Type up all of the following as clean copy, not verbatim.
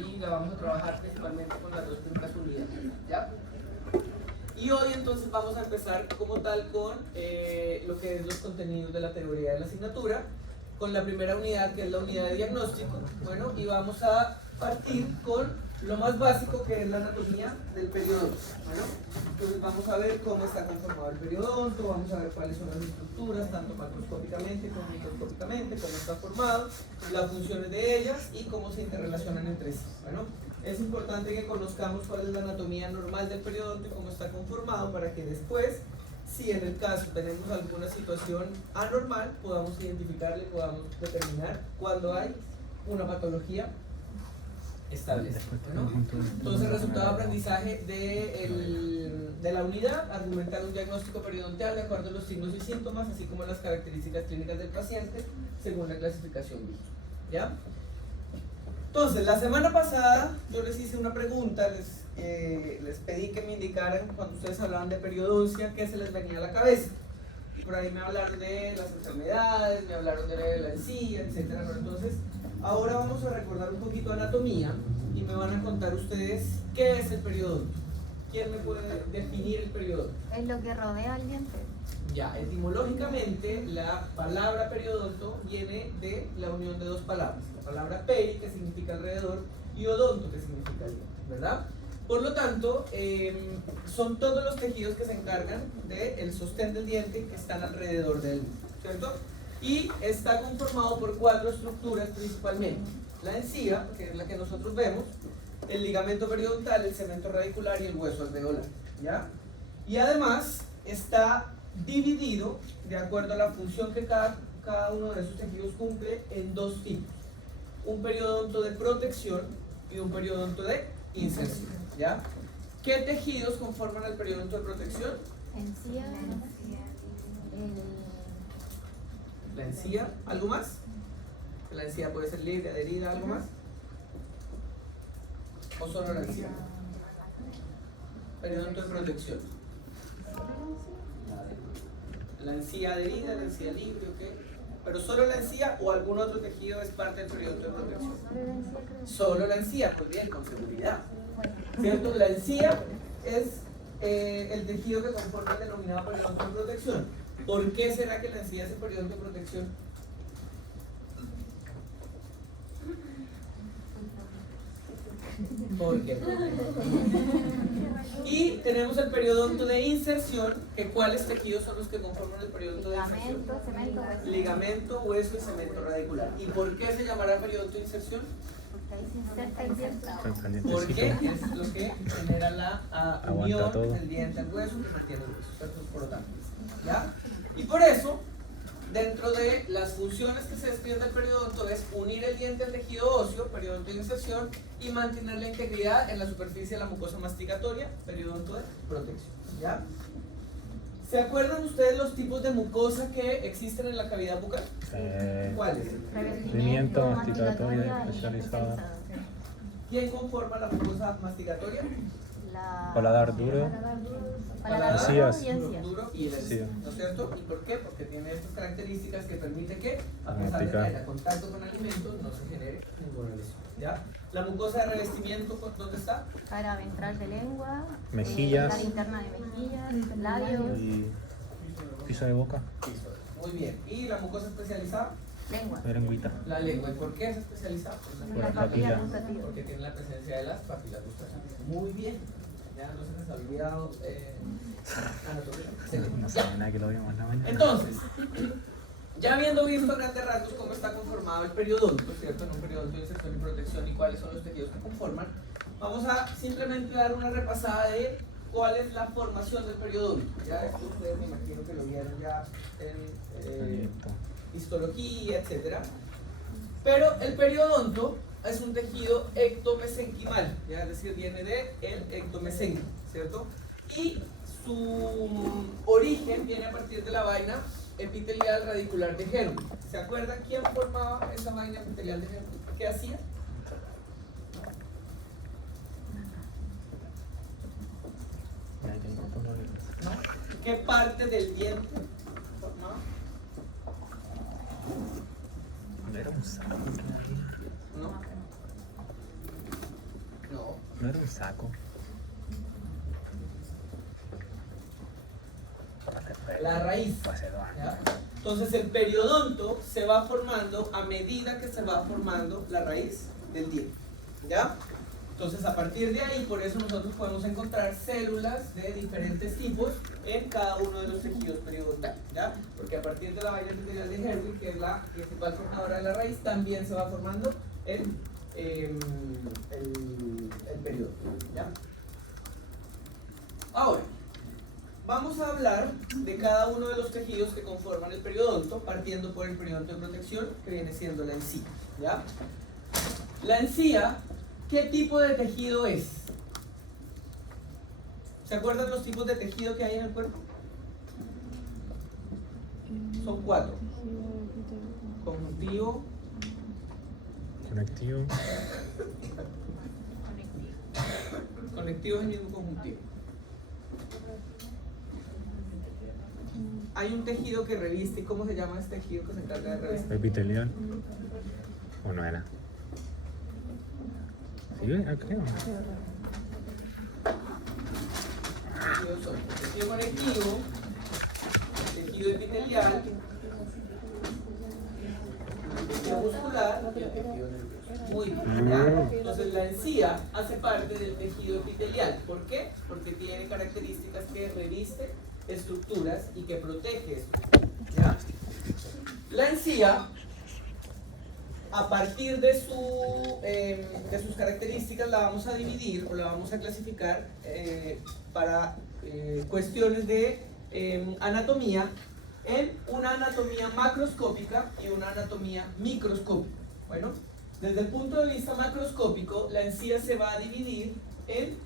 y la vamos a trabajar principalmente con las dos primeras unidades, ¿ya? Y hoy entonces vamos a empezar como tal con lo que es los contenidos de la teoría de la asignatura, con la primera unidad, que es la unidad de diagnóstico. Bueno, y vamos a partir con lo más básico, que es la anatomía del periodonto. Bueno, entonces vamos a ver cómo está conformado el periodonto, vamos a ver cuáles son las estructuras, tanto macroscópicamente como microscópicamente, cómo está formado, las funciones de ellas y cómo se interrelacionan entre sí. Bueno, es importante que conozcamos cuál es la anatomía normal del periodonto y cómo está conformado, para que después, si en el caso tenemos alguna situación anormal, podamos identificarle, podamos determinar cuándo hay una patología establecida. ¿No? Entonces, resultado de aprendizaje de la unidad: argumentar un diagnóstico periodontal de acuerdo a los signos y síntomas, así como las características clínicas del paciente, según la clasificación BIC. ¿Ya? Entonces, la semana pasada yo les hice una pregunta, les pedí que me indicaran, cuando ustedes hablaban de periodoncia, qué se les venía a la cabeza. Por ahí me hablaron de las enfermedades, me hablaron de la encía, etc. Pero entonces, ahora vamos a recordar un poquito anatomía y me van a contar ustedes qué es el periodonto. ¿Quién me puede definir el periodonto? Es lo que rodea al diente. Ya, etimológicamente la palabra periodonto viene de la unión de dos palabras. La palabra peri, que significa alrededor, y odonto, que significa diente, ¿verdad? Por lo tanto, son todos los tejidos que se encargan del sostén del diente, que están alrededor del mismo, ¿cierto? Y está conformado por 4 estructuras principalmente: la encía, que es la que nosotros vemos, el ligamento periodontal, el cemento radicular y el hueso alveolar, ¿ya? Y además está dividido de acuerdo a la función que cada uno de esos tejidos cumple en 2 tipos: un periodonto de protección y un periodonto de inserción, ¿ya? ¿Qué tejidos conforman el periodonto de protección? Encía, La encía, ¿algo más? La encía puede ser libre, adherida, ¿algo más? ¿O solo la encía? Periodonto de protección. La encía adherida, la encía libre, ¿ok? ¿Pero solo la encía o algún otro tejido es parte del periodonto de protección? Solo la encía, pues bien, con seguridad, ¿cierto? La encía es el tejido que conforma el denominado periodonto de protección. ¿Por qué será que la encía es el periodonto de protección? ¿Por qué? Y tenemos el periodonto de inserción, que ¿cuáles tejidos son los que conforman el periodonto de inserción? ligamento, cemento, hueso. Ligamento, hueso y cemento radicular. ¿Y por qué se llamará periodonto de inserción? Porque ahí se inserta el diente. Porque es lo que genera la unión del diente al hueso, que mantiene el hueso, ¿cierto? Por lo tanto, ¿ya? Y por eso, dentro de las funciones que se describen del periodonto, es unir el diente al tejido óseo, periodonto de inserción, y mantener la integridad en la superficie de la mucosa masticatoria, periodonto de protección, ¿ya? ¿Se acuerdan ustedes los tipos de mucosa que existen en la cavidad bucal? ¿Cuáles? Revestimiento, masticatoria, especializada. ¿Quién conforma la mucosa masticatoria? Paladar duro. Paladar Encías. y encías. Duro y el Sí. ¿no es cierto? ¿Y por qué? Porque tiene estas características que permite que, a pesar de que Masticar. haya contacto con alimentos, no se genere ninguna lesión, ¿ya? La mucosa de revestimiento, ¿dónde está? Cara ventral de lengua, Mejillas. cara interna de mejillas, labios, Y piso de boca, Muy bien. ¿Y la mucosa especializada? lengua. lengüita. La lengua. ¿Y por qué es especializada? Por La la papila papila. gustativa. Porque tiene la presencia de las papilas gustativas. Muy bien. Ya no se les ha olvidado anatomía. Excelente. No sabe nada que lo vimos en la mañana. Entonces, ya habiendo visto a grandes rasgos cómo está conformado el periodonto, ¿cierto? En un periodonto de inserción y protección, y cuáles son los tejidos que conforman, vamos a simplemente dar una repasada de cuál es la formación del periodonto. Ya esto ustedes me imagino que lo vieron ya en histología, etc. Pero el periodonto es un tejido ectomesenquimal, ¿ya? Es decir, viene de el ectomesenquio, ¿cierto? Y su origen viene a partir de la vaina epitelial radicular de germen. ¿Se acuerdan quién formaba esa vaina epitelial de germen? ¿Qué hacía? ¿No? ¿Qué parte del diente formaba? Era un sapo. No. No era un saco. La raíz. ¿Ya? Entonces el periodonto se va formando a medida que se va formando la raíz del diente. ¿Ya? Entonces a partir de ahí, por eso nosotros podemos encontrar células de diferentes tipos en cada uno de los tejidos periodontales. ¿Ya? Porque a partir de la valla epitelial de Herwig, que es la principal formadora de la raíz, también se va formando el periodonto. ¿Ya? Ahora, vamos a hablar de cada uno de los tejidos que conforman el periodonto, partiendo por el periodonto de protección, que viene siendo la encía. ¿Ya? La encía, ¿qué tipo de tejido es? ¿Se acuerdan los tipos de tejido que hay en el cuerpo? Son 4. Conjuntivo, Conectivo. conectivo es el mismo conjuntivo. Hay un tejido que reviste. ¿Cómo se llama este tejido que se encarga de revestir? Epitelial. ¿O no era? Sí, creo. Tejidos son tejido conectivo, tejido epitelial, tejido muscular y el tejido nervioso. Muy bien, ¿ya? Entonces la encía hace parte del tejido epitelial. ¿Por qué? Porque tiene características que reviste estructuras y que protege estructuras. ¿Ya? La encía, a partir de sus características, la vamos a dividir o la vamos a clasificar para cuestiones de anatomía en una anatomía macroscópica y una anatomía microscópica. Bueno, desde el punto de vista macroscópico, la encía se va a dividir en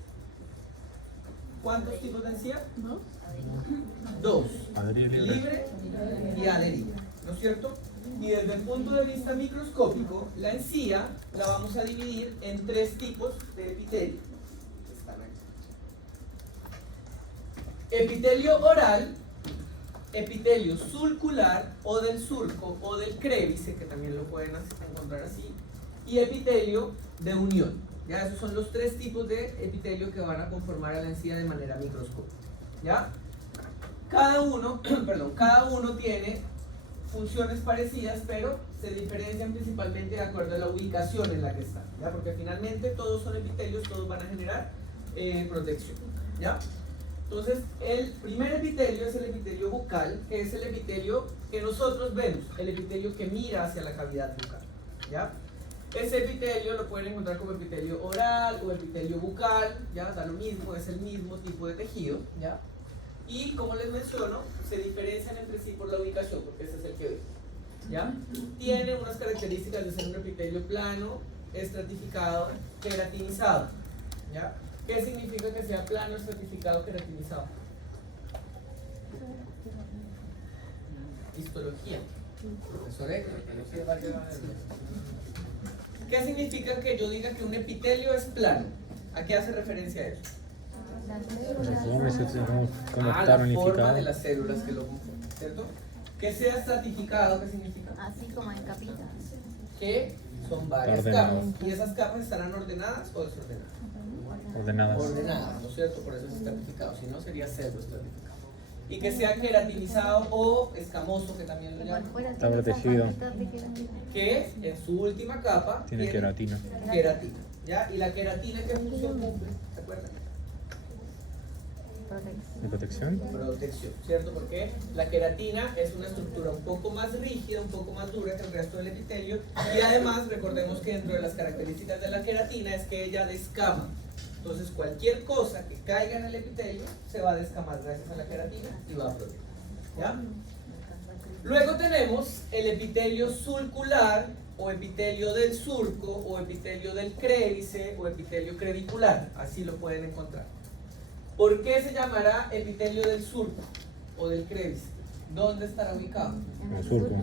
¿cuántos tipos de encía? Dos. Libre y adherida, ¿no es cierto? Y desde el punto de vista microscópico, la encía la vamos a dividir en 3 tipos de epitelio. Epitelio oral, epitelio sulcular o del surco o del crébice, que también lo pueden encontrar así, y epitelio de unión. ¿Ya? Esos son los 3 tipos de epitelio que van a conformar a la encía de manera microscópica. ¿Ya? Cada uno tiene funciones parecidas, pero se diferencian principalmente de acuerdo a la ubicación en la que están, ¿ya? Porque finalmente todos son epitelios, todos van a generar protección, ¿ya? Entonces, el primer epitelio es el epitelio bucal, que es el epitelio que nosotros vemos, el epitelio que mira hacia la cavidad bucal, ¿ya? Ese epitelio lo pueden encontrar como epitelio oral o epitelio bucal, ¿ya? Da lo mismo, es el mismo tipo de tejido, ¿ya? Y como les menciono, se diferencian entre sí por la ubicación, porque ese es el que ven, ¿ya? Tiene unas características de ser un epitelio plano, estratificado, queratinizado, ¿ya? ¿Qué significa que sea plano, estratificado, queratinizado? Histología. Profesor Héctor, ¿qué significa que yo diga que un epitelio es plano? ¿A qué hace referencia eso? La forma de las células que lo conforman, ¿cierto? Que sea estratificado, ¿qué significa? Así como en capitas. Que son varias capas. ¿Y esas capas estarán ordenadas o desordenadas? Ordenadas, ¿no es cierto? Por eso es estratificado, si no sería pseudo estratificado. Y que sea queratinizado o escamoso, que también lo llaman. Está protegido. Que en su última capa tiene queratina. ¿Ya? ¿Y la queratina qué función cumple? ¿Se acuerdan? ¿De protección? Protección, ¿cierto? Porque la queratina es una estructura un poco más rígida, un poco más dura que el resto del epitelio, y además recordemos que dentro de las características de la queratina es que ella descama. Entonces cualquier cosa que caiga en el epitelio se va a descamar gracias a la queratina y va a proteger, ¿ya? Luego tenemos el epitelio sulcular o epitelio del surco o epitelio del crébice o epitelio crevicular, así lo pueden encontrar. ¿Por qué se llamará epitelio del surco o del crébice? ¿Dónde estará ubicado? En el surco.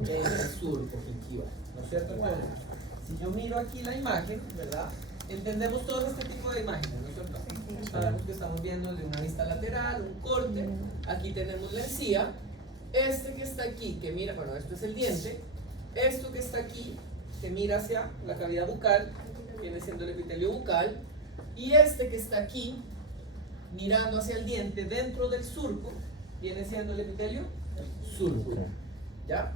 En el surco, efectivamente, ¿no es cierto? Entonces, si yo miro aquí la imagen, ¿verdad? Entendemos todo este tipo de imágenes, ¿no es cierto? Sabemos que estamos viendo de una vista lateral, un corte, aquí tenemos la encía, este que está aquí, que mira, bueno, esto es el diente, esto que está aquí, que mira hacia la cavidad bucal, viene siendo el epitelio bucal, Y este que está aquí, mirando hacia el diente dentro del surco, viene siendo el epitelio surco, ¿ya?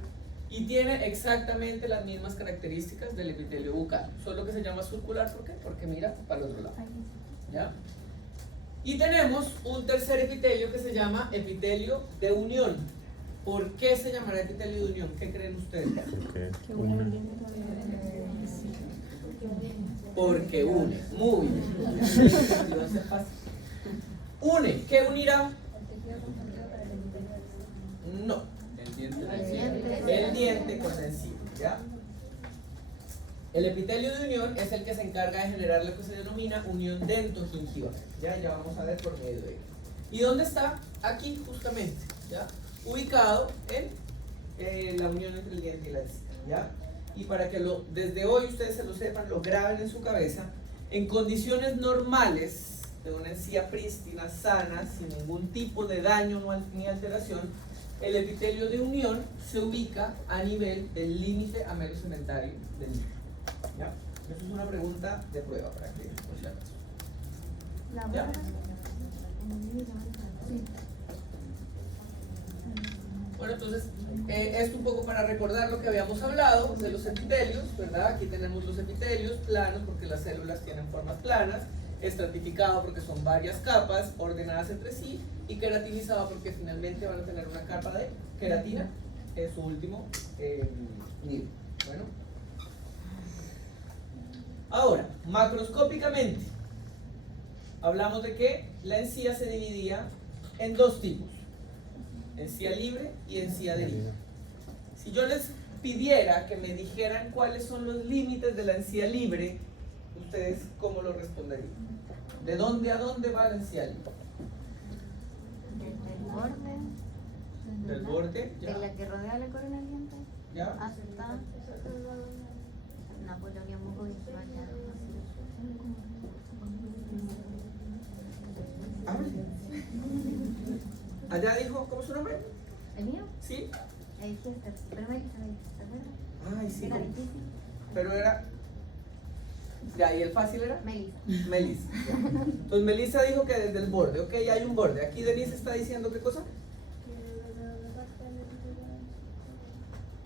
Y tiene exactamente las mismas características del epitelio bucal, solo que se llama circular, ¿por qué? Porque mira para el otro lado, ¿ya? Y tenemos un tercer epitelio que se llama epitelio de unión. ¿Por qué se llamará epitelio de unión? ¿Qué creen ustedes? Porque une, muy bien. Une, ¿qué unirá? No, el diente con la encía, ¿ya? El epitelio de unión es el que se encarga de generar lo que se denomina unión dentogingival, ¿ya? Ya vamos a ver por medio de él. ¿Y dónde está? Aquí justamente, ¿ya? Ubicado en la unión entre el diente y la encía, ¿ya? Y para que desde hoy ustedes se lo sepan, lo graben en su cabeza, en condiciones normales de una encía prístina, sana, sin ningún tipo de daño ni alteración, el epitelio de unión se ubica a nivel del límite amelocementario del niño, ¿ya? Eso es una pregunta de prueba para que por si acaso. ¿Ya? Bueno, entonces, esto un poco para recordar lo que habíamos hablado de los epitelios, ¿verdad? Aquí tenemos los epitelios planos porque las células tienen formas planas, estratificado porque son varias capas ordenadas entre sí y queratinizado porque finalmente van a tener una capa de queratina en su último nivel. Bueno, ahora, macroscópicamente, hablamos de que la encía se dividía en dos tipos: encía libre y encía adherida. Si yo les pidiera que me dijeran cuáles son los límites de la encía libre, ¿ustedes cómo lo responderían? ¿De dónde a dónde va la encía libre? Desde el borde. Del borde, ya. De la que rodea la corona del diente. ¿Ya? Hasta Napoleón Mucoviscual. Hable. Allá dijo, ¿cómo es su nombre? ¿El mío? ¿Sí? Pero me dice, Ay, sí. era ¿cómo? difícil. Pero era... Ya, ¿y el fácil era? Melissa. Melissa. Ya. Entonces Melissa dijo que desde el borde, ok, hay un borde. Aquí Denise está diciendo ¿qué cosa?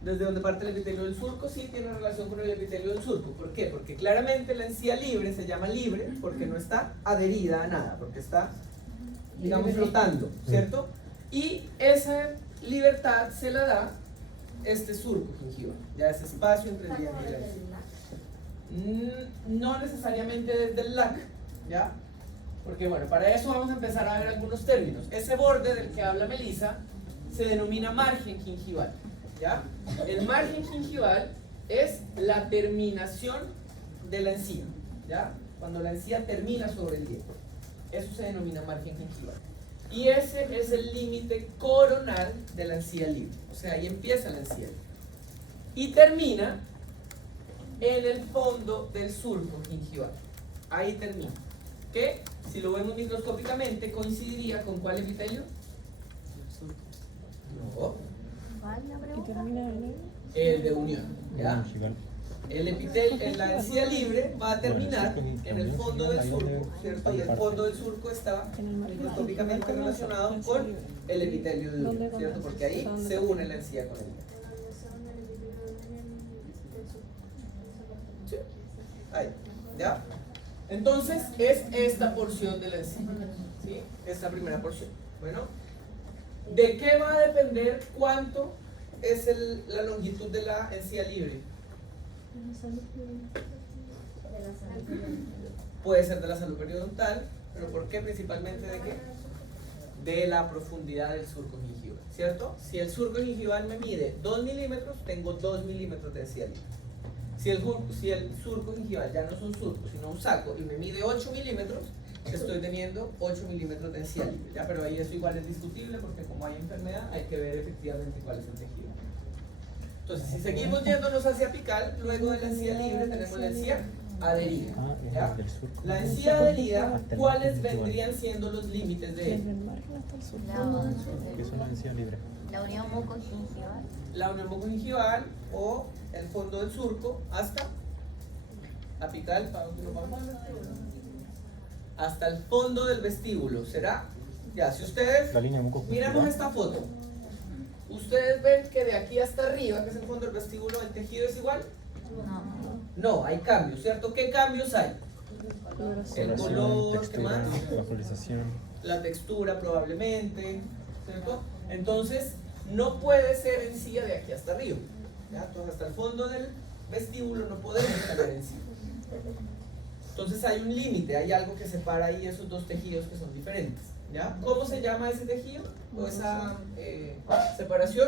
Desde donde parte el epitelio del surco, sí tiene relación con el epitelio del surco. ¿Por qué? Porque claramente la encía libre se llama libre porque no está adherida a nada, porque está, digamos, flotando, ¿cierto? Y esa libertad se la da este surco gingival, ya ese espacio entre el diente y la encía. No necesariamente desde el LAC, ¿ya? Porque bueno, para eso vamos a empezar a ver algunos términos. Ese borde del que habla Melissa se denomina margen gingival, ¿ya? El margen gingival es la terminación de la encía, ¿ya? Cuando la encía termina sobre el diente. Eso se denomina margen gingival. Y ese es el límite coronal de la encía libre. O sea, ahí empieza la encía libre. Y termina en el fondo del surco gingival. Ahí termina. Que, si lo vemos microscópicamente, coincidiría con ¿cuál epitelio? No. ¿Cuál la ¿Y pregunta? termina en él? El de unión, ¿ya? Gingival. El epitelio, en la encía libre va a terminar en el fondo del surco, ¿cierto? Y el fondo del surco está microscópicamente relacionado con el epitelio de unión, ¿cierto? Porque ahí se une la encía con el diente. Sí, ahí, ¿ya? Entonces es esta porción de la encía, ¿sí? Esta primera porción. Bueno, ¿de qué va a depender cuánto es la longitud de la encía libre? Puede ser de la salud periodontal, pero ¿por qué? Principalmente ¿de qué? De la profundidad del surco gingival, ¿cierto? Si el surco gingival me mide 2 milímetros, tengo 2 milímetros de encía libre. Si el surco gingival ya no es un surco, sino un saco, y me mide 8 milímetros, estoy teniendo 8 milímetros de encía libre, ¿ya? Pero ahí eso igual es discutible porque como hay enfermedad, hay que ver efectivamente cuál es el tejido. Entonces, si seguimos yéndonos hacia apical, luego de la encía libre tenemos la encía adherida, ¿ya? La encía adherida, ¿cuáles vendrían siendo los límites de Desde ella? el margen hasta el surco. ¿Qué es una encía libre? La unión mucogingival. La unión mucogingival o el fondo del surco hasta apical. hasta el fondo del vestíbulo. ¿Será? Ya, si ustedes La línea mucoconjuntival. miramos esta foto, ustedes ven que de aquí hasta arriba, que es el fondo del vestíbulo, el tejido es igual. No. No, hay cambios, ¿cierto? ¿Qué cambios hay? El color, ¿qué textura, más? la folización. La textura probablemente, ¿cierto? Entonces, no puede ser encía de aquí hasta arriba. ¿Ya? Entonces, hasta el fondo del vestíbulo no podemos tener encía. Entonces hay un límite, hay algo que separa ahí esos dos tejidos que son diferentes. ¿Ya? ¿Cómo se llama ese tejido? O esa separación.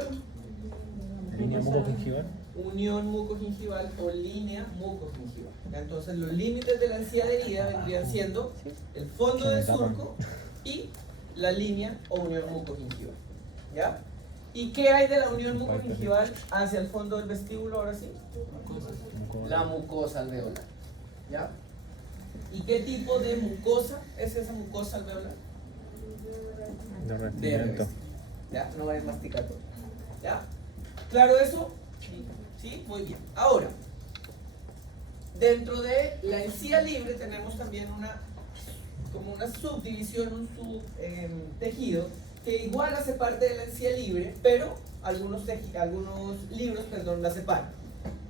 Línea mucogingival. Unión mucogingival o línea mucogingival. ¿Ya? Entonces los límites de la encía adherida vendrían siendo el fondo del surco y la línea o unión mucogingival. ¿Ya? ¿Y qué hay de la unión mucogingival hacia el fondo del vestíbulo ahora sí? La mucosa alveolar. ¿Ya? ¿Y qué tipo de mucosa es esa mucosa alveolar? De De revestimiento. revés. ¿Ya? No es masticatorio. ¿Ya? ¿Claro eso? Sí, muy bien. Ahora, dentro de la encía libre tenemos también como una subdivisión, un subtejido que igual hace parte de la encía libre, pero algunos libros la separan,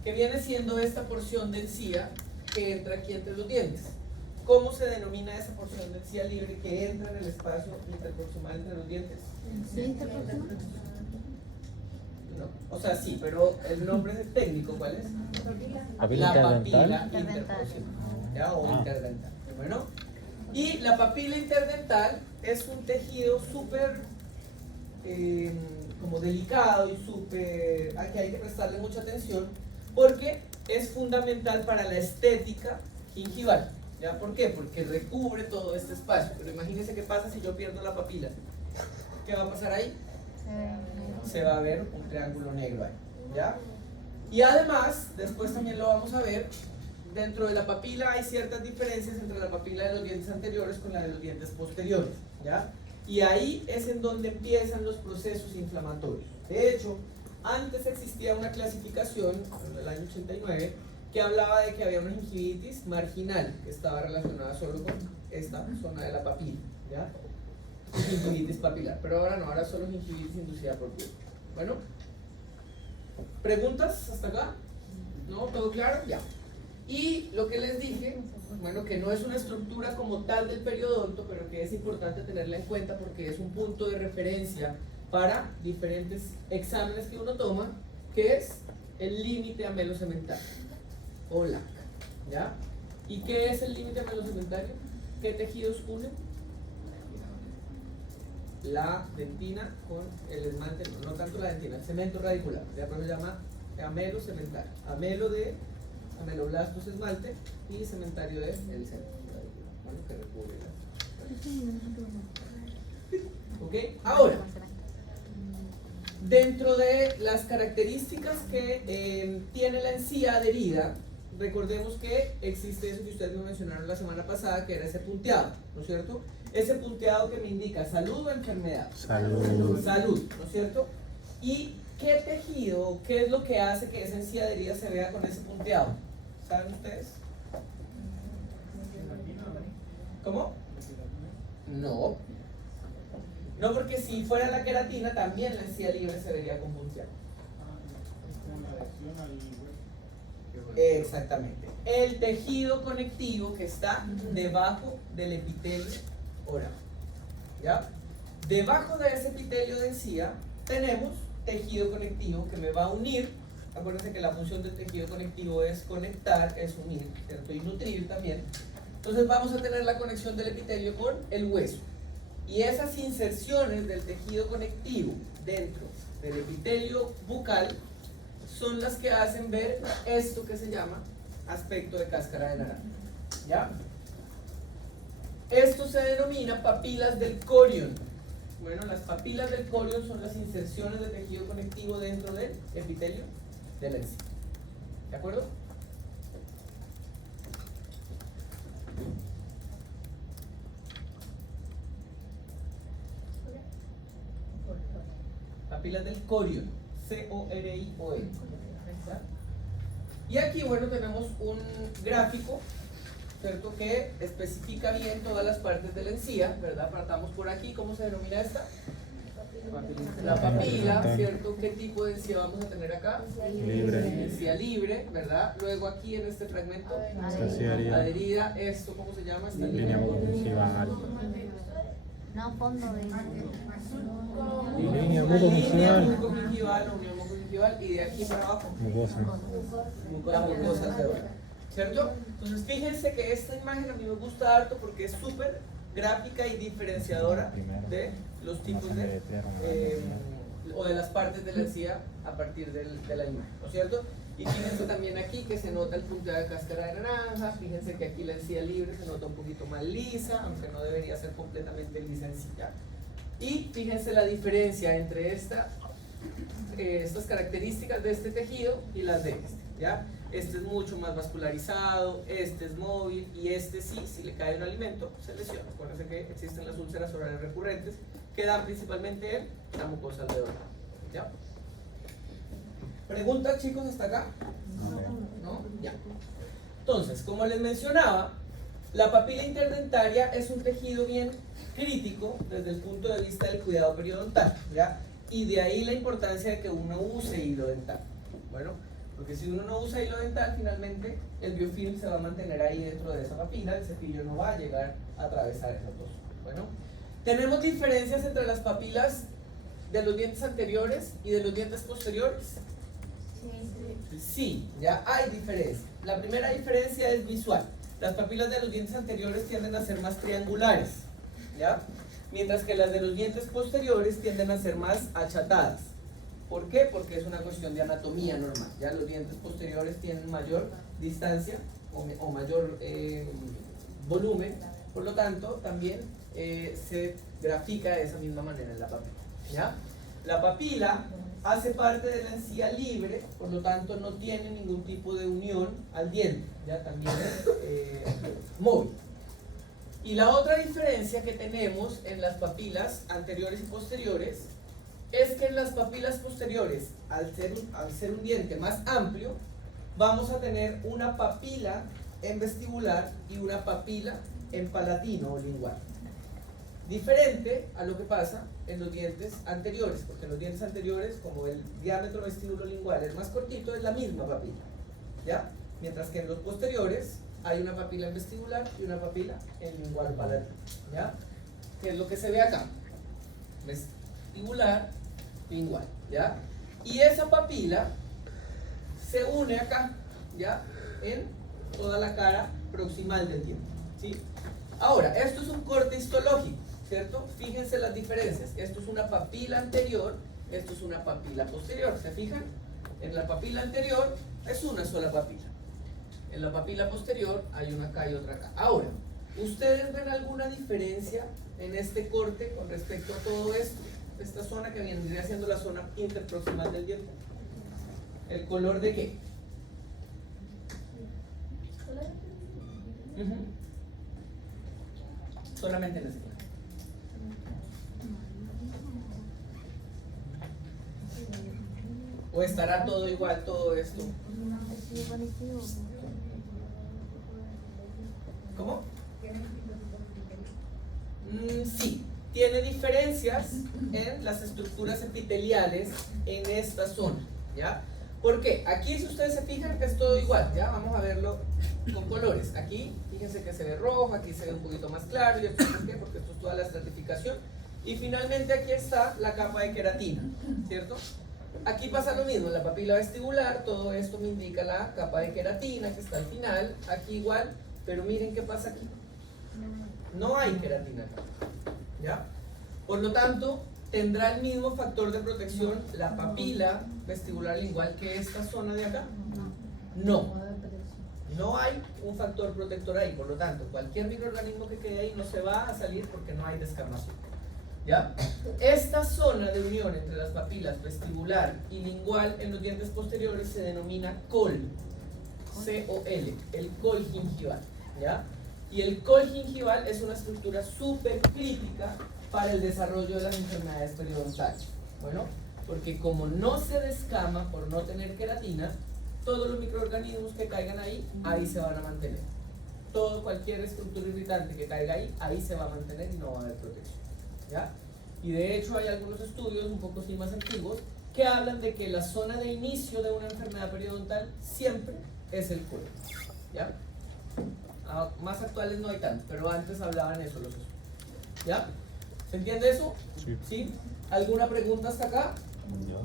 que viene siendo esta porción de encía que entra aquí entre los dientes. ¿Cómo se denomina esa porción de encía libre que entra en el espacio interproximal entre los dientes? ¿Sí, interproximal? No, o sea, sí, pero el nombre técnico, ¿cuál es? Papila La papila interdental. interproximal, ¿ya? O Ah. interdental. Bueno, y la papila interdental es un tejido súper como delicado y súper, a que hay que prestarle mucha atención porque es fundamental para la estética gingival. ¿Ya? ¿Por qué? Porque recubre todo este espacio. Pero imagínense qué pasa si yo pierdo la papila. ¿Qué va a pasar ahí? Se va a ver un triángulo negro ahí, ¿ya? Y además, después también lo vamos a ver, dentro de la papila hay ciertas diferencias entre la papila de los dientes anteriores con la de los dientes posteriores, ¿ya? Y ahí es en donde empiezan los procesos inflamatorios. De hecho, antes existía una clasificación, en el año 89, que hablaba de que había una gingivitis marginal, que estaba relacionada solo con esta zona de la papila, ¿ya? Gingivitis papilar, pero ahora no, ahora solo gingivitis inducida por pulpo. Bueno, ¿preguntas hasta acá? ¿No? ¿Todo claro? Ya. Y lo que les dije, bueno, que no es una estructura como tal del periodonto, pero que es importante tenerla en cuenta porque es un punto de referencia para diferentes exámenes que uno toma, que es el límite amelocementario o LAC, ¿ya? ¿Y qué es el límite amelocementario? ¿Qué tejidos unen? La dentina con el esmalte, no tanto la dentina, el cemento radicular, ya se llama amelocementario. Amelo de ameloblastos esmalte y cementario de el cemento radicular, bueno, que recubre la... ¿Ok? Ahora, dentro de las características que tiene la encía adherida, recordemos que existe eso que ustedes me mencionaron la semana pasada, que era ese punteado, ¿no es cierto? Ese punteado que me indica salud o enfermedad. Salud. Salud, ¿no es cierto? ¿Y qué tejido, qué es lo que hace que esa encía adherida se vea con ese punteado? ¿Saben ustedes? ¿Cómo? No. No, porque si fuera la queratina, también la encía libre se vería con punteado. Exactamente. El tejido conectivo que está debajo del epitelio oral. ¿Ya? Debajo de ese epitelio de encía tenemos tejido conectivo que me va a unir. Acuérdense que la función del tejido conectivo es conectar, es unir, ¿cierto? Y nutrir también. Entonces vamos a tener la conexión del epitelio con el hueso. Y esas inserciones del tejido conectivo dentro del epitelio bucal son las que hacen ver esto que se llama aspecto de cáscara de naranja. ¿Ya? Esto se denomina papilas del corion. Bueno, las papilas del corion son las inserciones de tejido conectivo dentro del epitelio de la encía. ¿De acuerdo? Papilas del corion. C-O-R-I-O-N. Y aquí, bueno, tenemos un gráfico ¿cierto? Que especifica bien todas las partes de la encía, ¿verdad? Partamos por aquí, ¿cómo se denomina esta? La papila, ¿cierto? ¿Qué tipo de encía vamos a tener acá? Libre. Encía libre, ¿verdad? Luego aquí en este fragmento, Terciaria. adherida, esto, ¿cómo se llama? Esta Línea mucogingival. No, fondo de. Línea Línea mucogingival. mucogingival o unión mucogingival, y de aquí para abajo, Mucosa. la mucosa alveolar, ¿cierto? Entonces fíjense que esta imagen a mí me gusta harto porque es súper gráfica y diferenciadora de los tipos de o de las partes de la encía a partir de la imagen, ¿no es cierto? Y fíjense también aquí que se nota el punteado de cáscara de naranja. Fíjense que aquí la encía libre se nota un poquito más lisa, aunque no debería ser completamente lisa en sí, ¿ya? Y fíjense la diferencia entre estas características de este tejido y las de este, ¿ya? Este es mucho más vascularizado, este es móvil, y este sí, si le cae un alimento, se lesiona. Acuérdense que existen las úlceras orales recurrentes que dan principalmente en la mucosa alveolar, ¿ya? ¿Preguntas, chicos, hasta acá? ¿No? Ya. Entonces, como les mencionaba, la papila interdentaria es un tejido bien crítico desde el punto de vista del cuidado periodontal, ¿ya? Y de ahí la importancia de que uno use hilo dental. Bueno, porque si uno no usa hilo dental, finalmente el biofilm se va a mantener ahí dentro de esa papila, el cepillo no va a llegar a atravesar esos dos. Bueno, tenemos diferencias entre las papilas de los dientes anteriores y de los dientes posteriores. Sí, ya hay diferencia. La primera diferencia es visual. Las papilas de los dientes anteriores tienden a ser más triangulares, ¿ya? Mientras que las de los dientes posteriores tienden a ser más achatadas. ¿Por qué? Porque es una cuestión de anatomía normal. Ya los dientes posteriores tienen mayor distancia o mayor volumen, por lo tanto también se grafica de esa misma manera en la papila, ¿ya? La papila hace parte de la encía libre, por lo tanto no tiene ningún tipo de unión al diente, ya también es móvil. Y la otra diferencia que tenemos en las papilas anteriores y posteriores es que en las papilas posteriores, al ser un diente más amplio, vamos a tener una papila en vestibular y una papila en palatino o lingual. Diferente a lo que pasa en los dientes anteriores, porque en los dientes anteriores, como el diámetro vestibulo-lingual es más cortito, es la misma papila, ¿ya? Mientras que en los posteriores hay una papila en vestibular y una papila en lingual palatino, ¿ya? ¿Qué es lo que se ve acá? Vestibular, lingual, ¿ya? Y esa papila se une acá, ¿ya? En toda la cara proximal del diente, ¿sí? Ahora, esto es un corte histológico, ¿cierto? Fíjense las diferencias. Esto es una papila anterior, esto es una papila posterior. ¿Se fijan? En la papila anterior es una sola papila. En la papila posterior hay una acá y otra acá. Ahora, ¿ustedes ven alguna diferencia en este corte con respecto a todo esto? Esta zona que vendría siendo la zona interproximal del diente. ¿El color de qué? Solamente en ese color. ¿O estará todo igual, todo esto? ¿Cómo? Sí, tiene diferencias en las estructuras epiteliales en esta zona, ¿ya? ¿Por qué? Aquí, si ustedes se fijan, es todo igual, ¿ya? Vamos a verlo con colores. Aquí, fíjense que se ve rojo, aquí se ve un poquito más claro, ¿y esto por qué? Porque esto es toda la estratificación. Y finalmente aquí está la capa de queratina, ¿cierto? Aquí pasa lo mismo, en la papila vestibular, todo esto me indica la capa de queratina que está al final, aquí igual, pero miren qué pasa aquí. No hay queratina acá, ¿ya? Por lo tanto, ¿tendrá el mismo factor de protección la papila vestibular lingual que esta zona de acá? No. No hay un factor protector ahí, por lo tanto, cualquier microorganismo que quede ahí no se va a salir porque no hay descamación, ¿ya? Esta zona de unión entre las papilas vestibular y lingual en los dientes posteriores se denomina col, C-O-L, el col gingival, ¿ya? Y el col gingival es una estructura súper crítica para el desarrollo de las enfermedades periodontales. Bueno, porque como no se descama por no tener queratina, todos los microorganismos que caigan ahí, ahí se van a mantener. cualquier estructura irritante que caiga ahí se va a mantener y no va a haber protección, ¿ya? Y de hecho hay algunos estudios un poco sí más antiguos que hablan de que la zona de inicio de una enfermedad periodontal siempre es el cuello, ¿ya? Más actuales no hay tanto, pero antes hablaban eso los estudios, ¿ya? ¿Se entiende eso? Sí. ¿Sí? ¿Alguna pregunta hasta acá? Yo.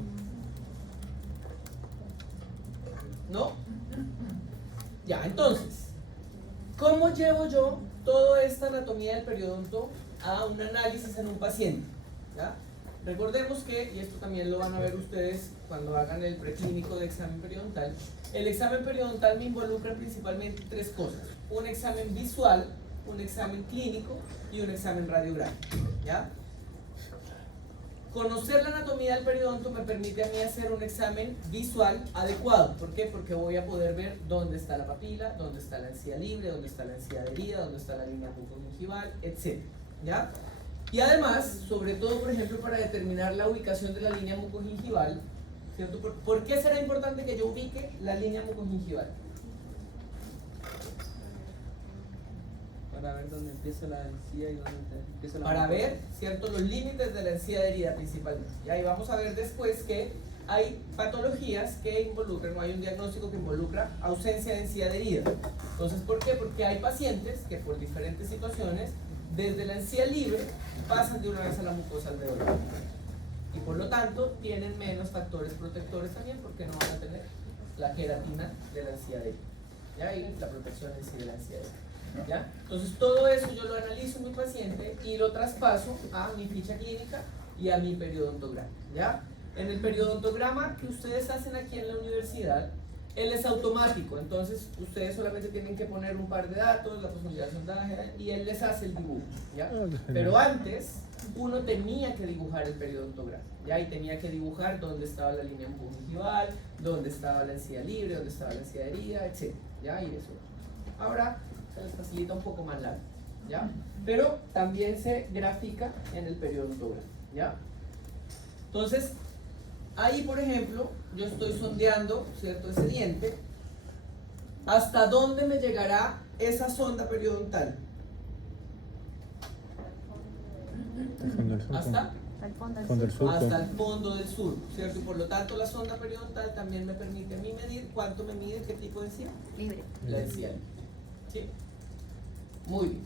¿No? Ya, entonces, ¿cómo llevo yo toda esta anatomía del periodonto a un análisis en un paciente? ¿Ya? Recordemos que, y esto también lo van a ver ustedes cuando hagan el preclínico de examen periodontal, el examen periodontal me involucra principalmente tres cosas: un examen visual, un examen clínico y un examen radiográfico, ¿ya? Conocer la anatomía del periodonto me permite a mí hacer un examen visual adecuado. ¿Por qué? Porque voy a poder ver dónde está la papila, dónde está la encía libre, dónde está la encía adherida, dónde está la línea bucogingival, etc. ¿Ya? Y además, sobre todo, por ejemplo, para determinar la ubicación de la línea mucogingival, ¿cierto? ¿Por qué será importante que yo ubique la línea mucogingival? Para ver dónde empieza la encía y dónde empieza la Para mucosa. ver, ¿cierto?, los límites de la encía adherida principalmente. Y ahí vamos a ver después que hay patologías que involucran, o hay un diagnóstico que involucra ausencia de encía adherida. Entonces, ¿por qué? Porque hay pacientes que por diferentes situaciones, desde la encía libre, pasan de una vez a la mucosa alveolar. Y por lo tanto, tienen menos factores protectores también, porque no van a tener la queratina de la encía adherida. ¿Ya? Y la protección en sí de la encía adherida. ¿Ya? Entonces todo eso yo lo analizo en mi paciente y lo traspaso a mi ficha clínica y a mi periodontograma, ¿ya? En el periodontograma que ustedes hacen aquí en la universidad, él es automático, entonces ustedes solamente tienen que poner un par de datos, la posibilidad de sondaje, y él les hace el dibujo, ¿ya? Pero antes uno tenía que dibujar el periodontograma, ¿ya? Y tenía que dibujar dónde estaba la línea bucogingival, dónde estaba la encía libre, dónde estaba la encía adherida, etc. ¿Ya? Y eso. Ahora se les facilita un poco más largo, ¿ya? Pero también se grafica en el periodontograma, ¿ya? Entonces, ahí por ejemplo, yo estoy sondeando, ¿cierto?, ese diente. ¿Hasta dónde me llegará esa sonda periodontal? ¿Hasta? Al fondo del Fondo del surco. surco. Hasta el fondo del surco, ¿cierto? Y por lo tanto la sonda periodontal también me permite a mí medir cuánto me mide, qué tipo de encía. Libre. La encía. ¿Sí? Muy bien.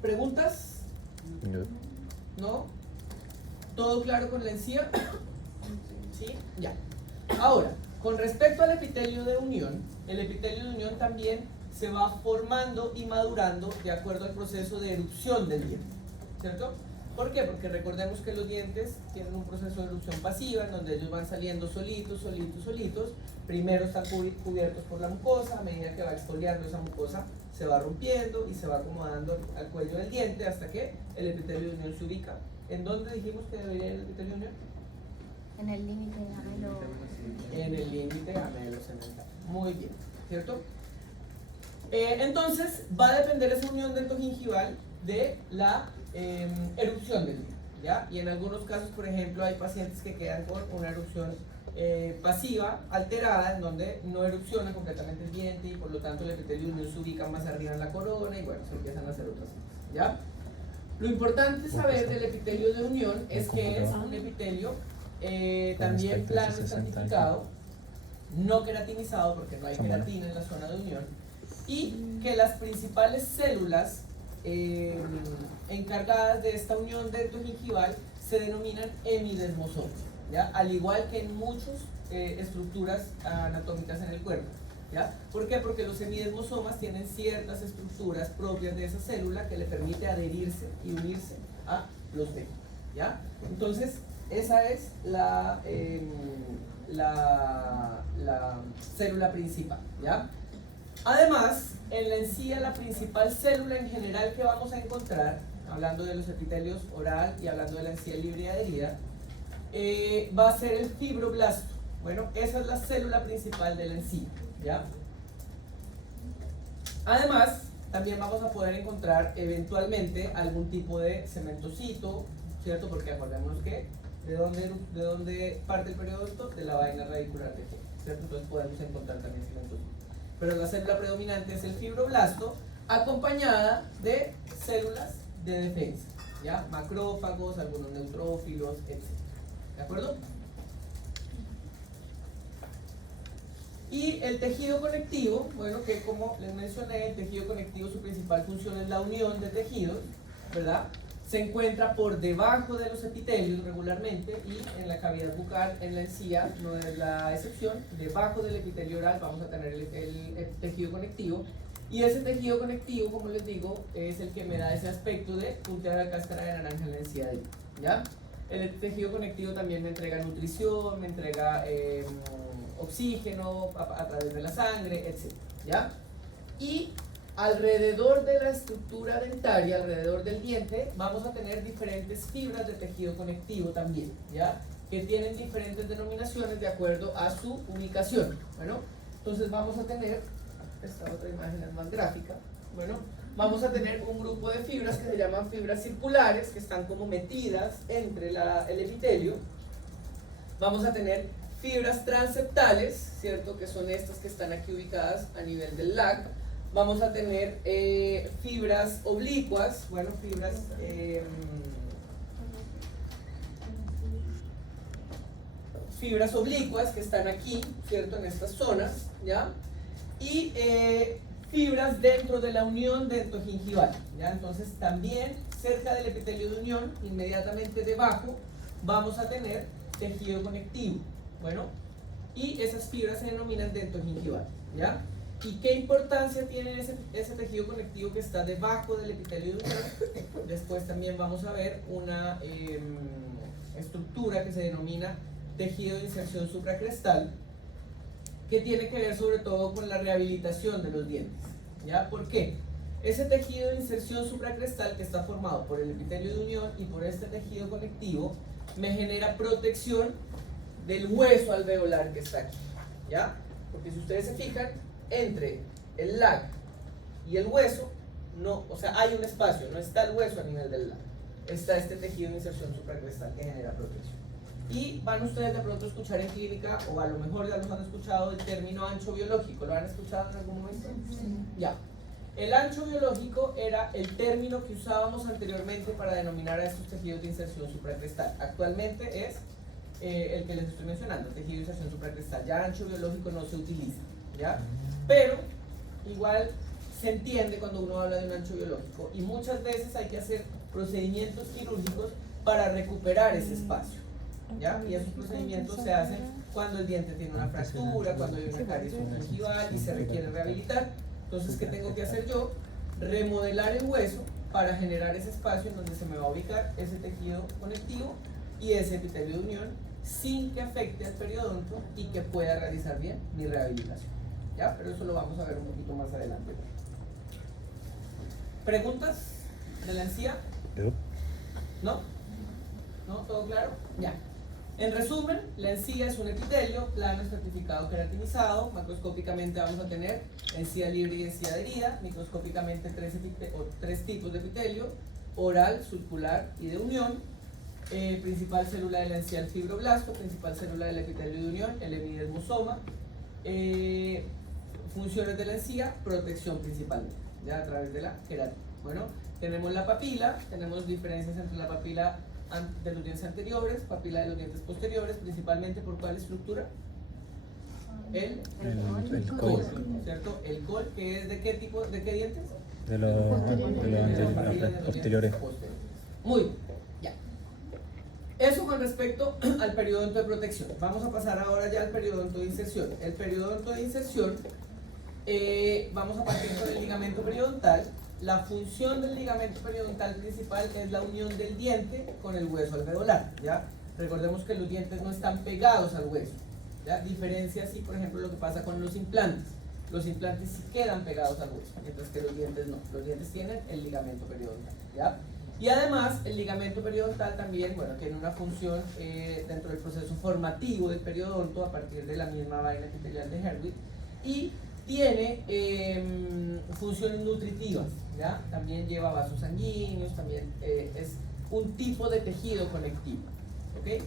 ¿Preguntas? Yo. ¿No? ¿Todo claro con la encía? ¿Sí? Ya. Ahora, con respecto al epitelio de unión, el epitelio de unión también se va formando y madurando de acuerdo al proceso de erupción del diente, ¿cierto? ¿Por qué? Porque recordemos que los dientes tienen un proceso de erupción pasiva en donde ellos van saliendo solitos. Primero están cubiertos por la mucosa, a medida que va exfoliando esa mucosa se va rompiendo y se va acomodando al cuello del diente hasta que el epitelio de unión se ubica. ¿En dónde dijimos que debería ir el epitelio de unión? En el límite de amelo. En el límite amelocemental. Muy bien, ¿cierto? Entonces va a depender esa unión dentogingival de la erupción del diente, ¿ya? Y en algunos casos, por ejemplo, hay pacientes que quedan con una erupción pasiva, alterada, en donde no erupciona completamente el diente y por lo tanto el epitelio de unión se ubica más arriba en la corona y bueno, se empiezan a hacer otras cosas, ¿ya? Lo importante saber del epitelio de unión es que es un epitelio también plano estratificado, no queratinizado porque no hay queratina en la zona de unión, y que las principales células encargadas de esta unión dentogingival se denominan hemidesmosomas, ¿ya? Al igual que en muchas estructuras anatómicas en el cuerpo, ¿ya? ¿Por qué? Porque los hemidesmosomas tienen ciertas estructuras propias de esa célula que le permite adherirse y unirse a los tejidos, ¿ya? Entonces, esa es la célula principal, ¿ya? Además, en la encía, la principal célula en general que vamos a encontrar, hablando de los epitelios oral y hablando de la encía libre y adherida, va a ser el fibroblasto. Bueno, esa es la célula principal de la encía, ¿ya? Además, también vamos a poder encontrar eventualmente algún tipo de cementocito, ¿cierto? Porque acordémonos que ¿de dónde parte el periodonto? De la vaina radicular de G, ¿cierto? Entonces podemos encontrar también cementocito. Pero la célula predominante es el fibroblasto, acompañada de células de defensa, ¿ya? Macrófagos, algunos neutrófilos, etc. ¿De acuerdo? Y el tejido conectivo, bueno, que como les mencioné, el tejido conectivo, su principal función es la unión de tejidos, ¿verdad? Se encuentra por debajo de los epitelios regularmente y en la cavidad bucal, en la encía, no es la excepción. Debajo del epitelio oral vamos a tener el tejido conectivo. Y ese tejido conectivo, como les digo, es el que me da ese aspecto de puntear la cáscara de naranja en la encía de hilo, ¿ya? El tejido conectivo también me entrega nutrición, me entrega oxígeno a través de la sangre, etc. ¿Ya? Y alrededor de la estructura dentaria, alrededor del diente, vamos a tener diferentes fibras de tejido conectivo también, ¿ya? Que tienen diferentes denominaciones de acuerdo a su ubicación. Bueno, entonces vamos a tener, esta otra imagen es más gráfica, bueno, vamos a tener un grupo de fibras que se llaman fibras circulares, que están como metidas entre el epitelio. Vamos a tener fibras transeptales, ¿cierto? Que son estas que están aquí ubicadas a nivel del LAC. Vamos a tener fibras oblicuas, bueno, fibras oblicuas que están aquí, ¿cierto? En estas zonas, ¿ya? Y fibras dentro de la unión dentogingival, ¿ya? Entonces también cerca del epitelio de unión, inmediatamente debajo, vamos a tener tejido conectivo, bueno, y esas fibras se denominan dentogingival, ¿ya? ¿Y qué importancia tiene ese tejido conectivo que está debajo del epitelio de unión? Después también vamos a ver una estructura que se denomina tejido de inserción supracrestal, que tiene que ver sobre todo con la rehabilitación de los dientes, ¿ya? ¿Por qué? Ese tejido de inserción supracrestal, que está formado por el epitelio de unión y por este tejido conectivo, me genera protección del hueso alveolar que está aquí, ¿ya? Porque si ustedes se fijan, entre el LAC y el hueso, no, o sea, hay un espacio, no está el hueso a nivel del LAC, está este tejido de inserción supracrestal que genera protección. Y van ustedes de pronto a escuchar en clínica, o a lo mejor ya los han escuchado, el término ancho biológico. ¿Lo han escuchado en algún momento? Sí. Ya. El ancho biológico era el término que usábamos anteriormente para denominar a estos tejidos de inserción supracrestal. Actualmente es el que les estoy mencionando, tejido de inserción supracrestal. Ya ancho biológico no se utiliza, ¿ya? Pero igual se entiende cuando uno habla de un ancho biológico, y muchas veces hay que hacer procedimientos quirúrgicos para recuperar ese espacio, ¿ya? Y esos procedimientos se hacen cuando el diente tiene una fractura, cuando hay una caries gingival y se requiere rehabilitar. Entonces, ¿qué tengo que hacer yo? Remodelar el hueso para generar ese espacio en donde se me va a ubicar ese tejido conectivo y ese epitelio de unión, sin que afecte al periodonto y que pueda realizar bien mi rehabilitación, ¿ya? Pero eso lo vamos a ver un poquito más adelante. ¿Preguntas de la encía? ¿No? ¿No? ¿Todo claro? Ya. En resumen, la encía es un epitelio plano, estratificado, queratinizado. Macroscópicamente vamos a tener encía libre y encía adherida. Microscópicamente tres tipos de epitelio: oral, sulcular y de unión. Principal célula de la encía, el fibroblasto. Principal célula del epitelio de unión, el hemidesmosoma. Funciones de la encía: protección principalmente, ya a través de la queratina. Bueno, tenemos la papila, tenemos diferencias entre la papila de los dientes anteriores, papila de los dientes posteriores, principalmente por ¿cuál estructura? El col, ¿cierto? El col, que es ¿de qué tipo, de qué dientes? De los posteriores. Muy bien, ya. Eso con respecto al periodonto de protección. Vamos a pasar ahora ya al periodonto de inserción. El periodonto de inserción, vamos a partir con el ligamento periodontal. La función del ligamento periodontal principal es la unión del diente con el hueso alveolar, ¿ya? Recordemos que los dientes no están pegados al hueso, ¿ya? Diferencia así, por ejemplo, lo que pasa con los implantes. Los implantes sí quedan pegados al hueso, mientras que los dientes no. Los dientes tienen el ligamento periodontal, ¿ya? Y además, el ligamento periodontal también, bueno, tiene una función dentro del proceso formativo del periodonto a partir de la misma vaina epitelial de Herbig, y tiene funciones nutritivas, ¿ya? También lleva vasos sanguíneos, también es un tipo de tejido conectivo, ¿ok?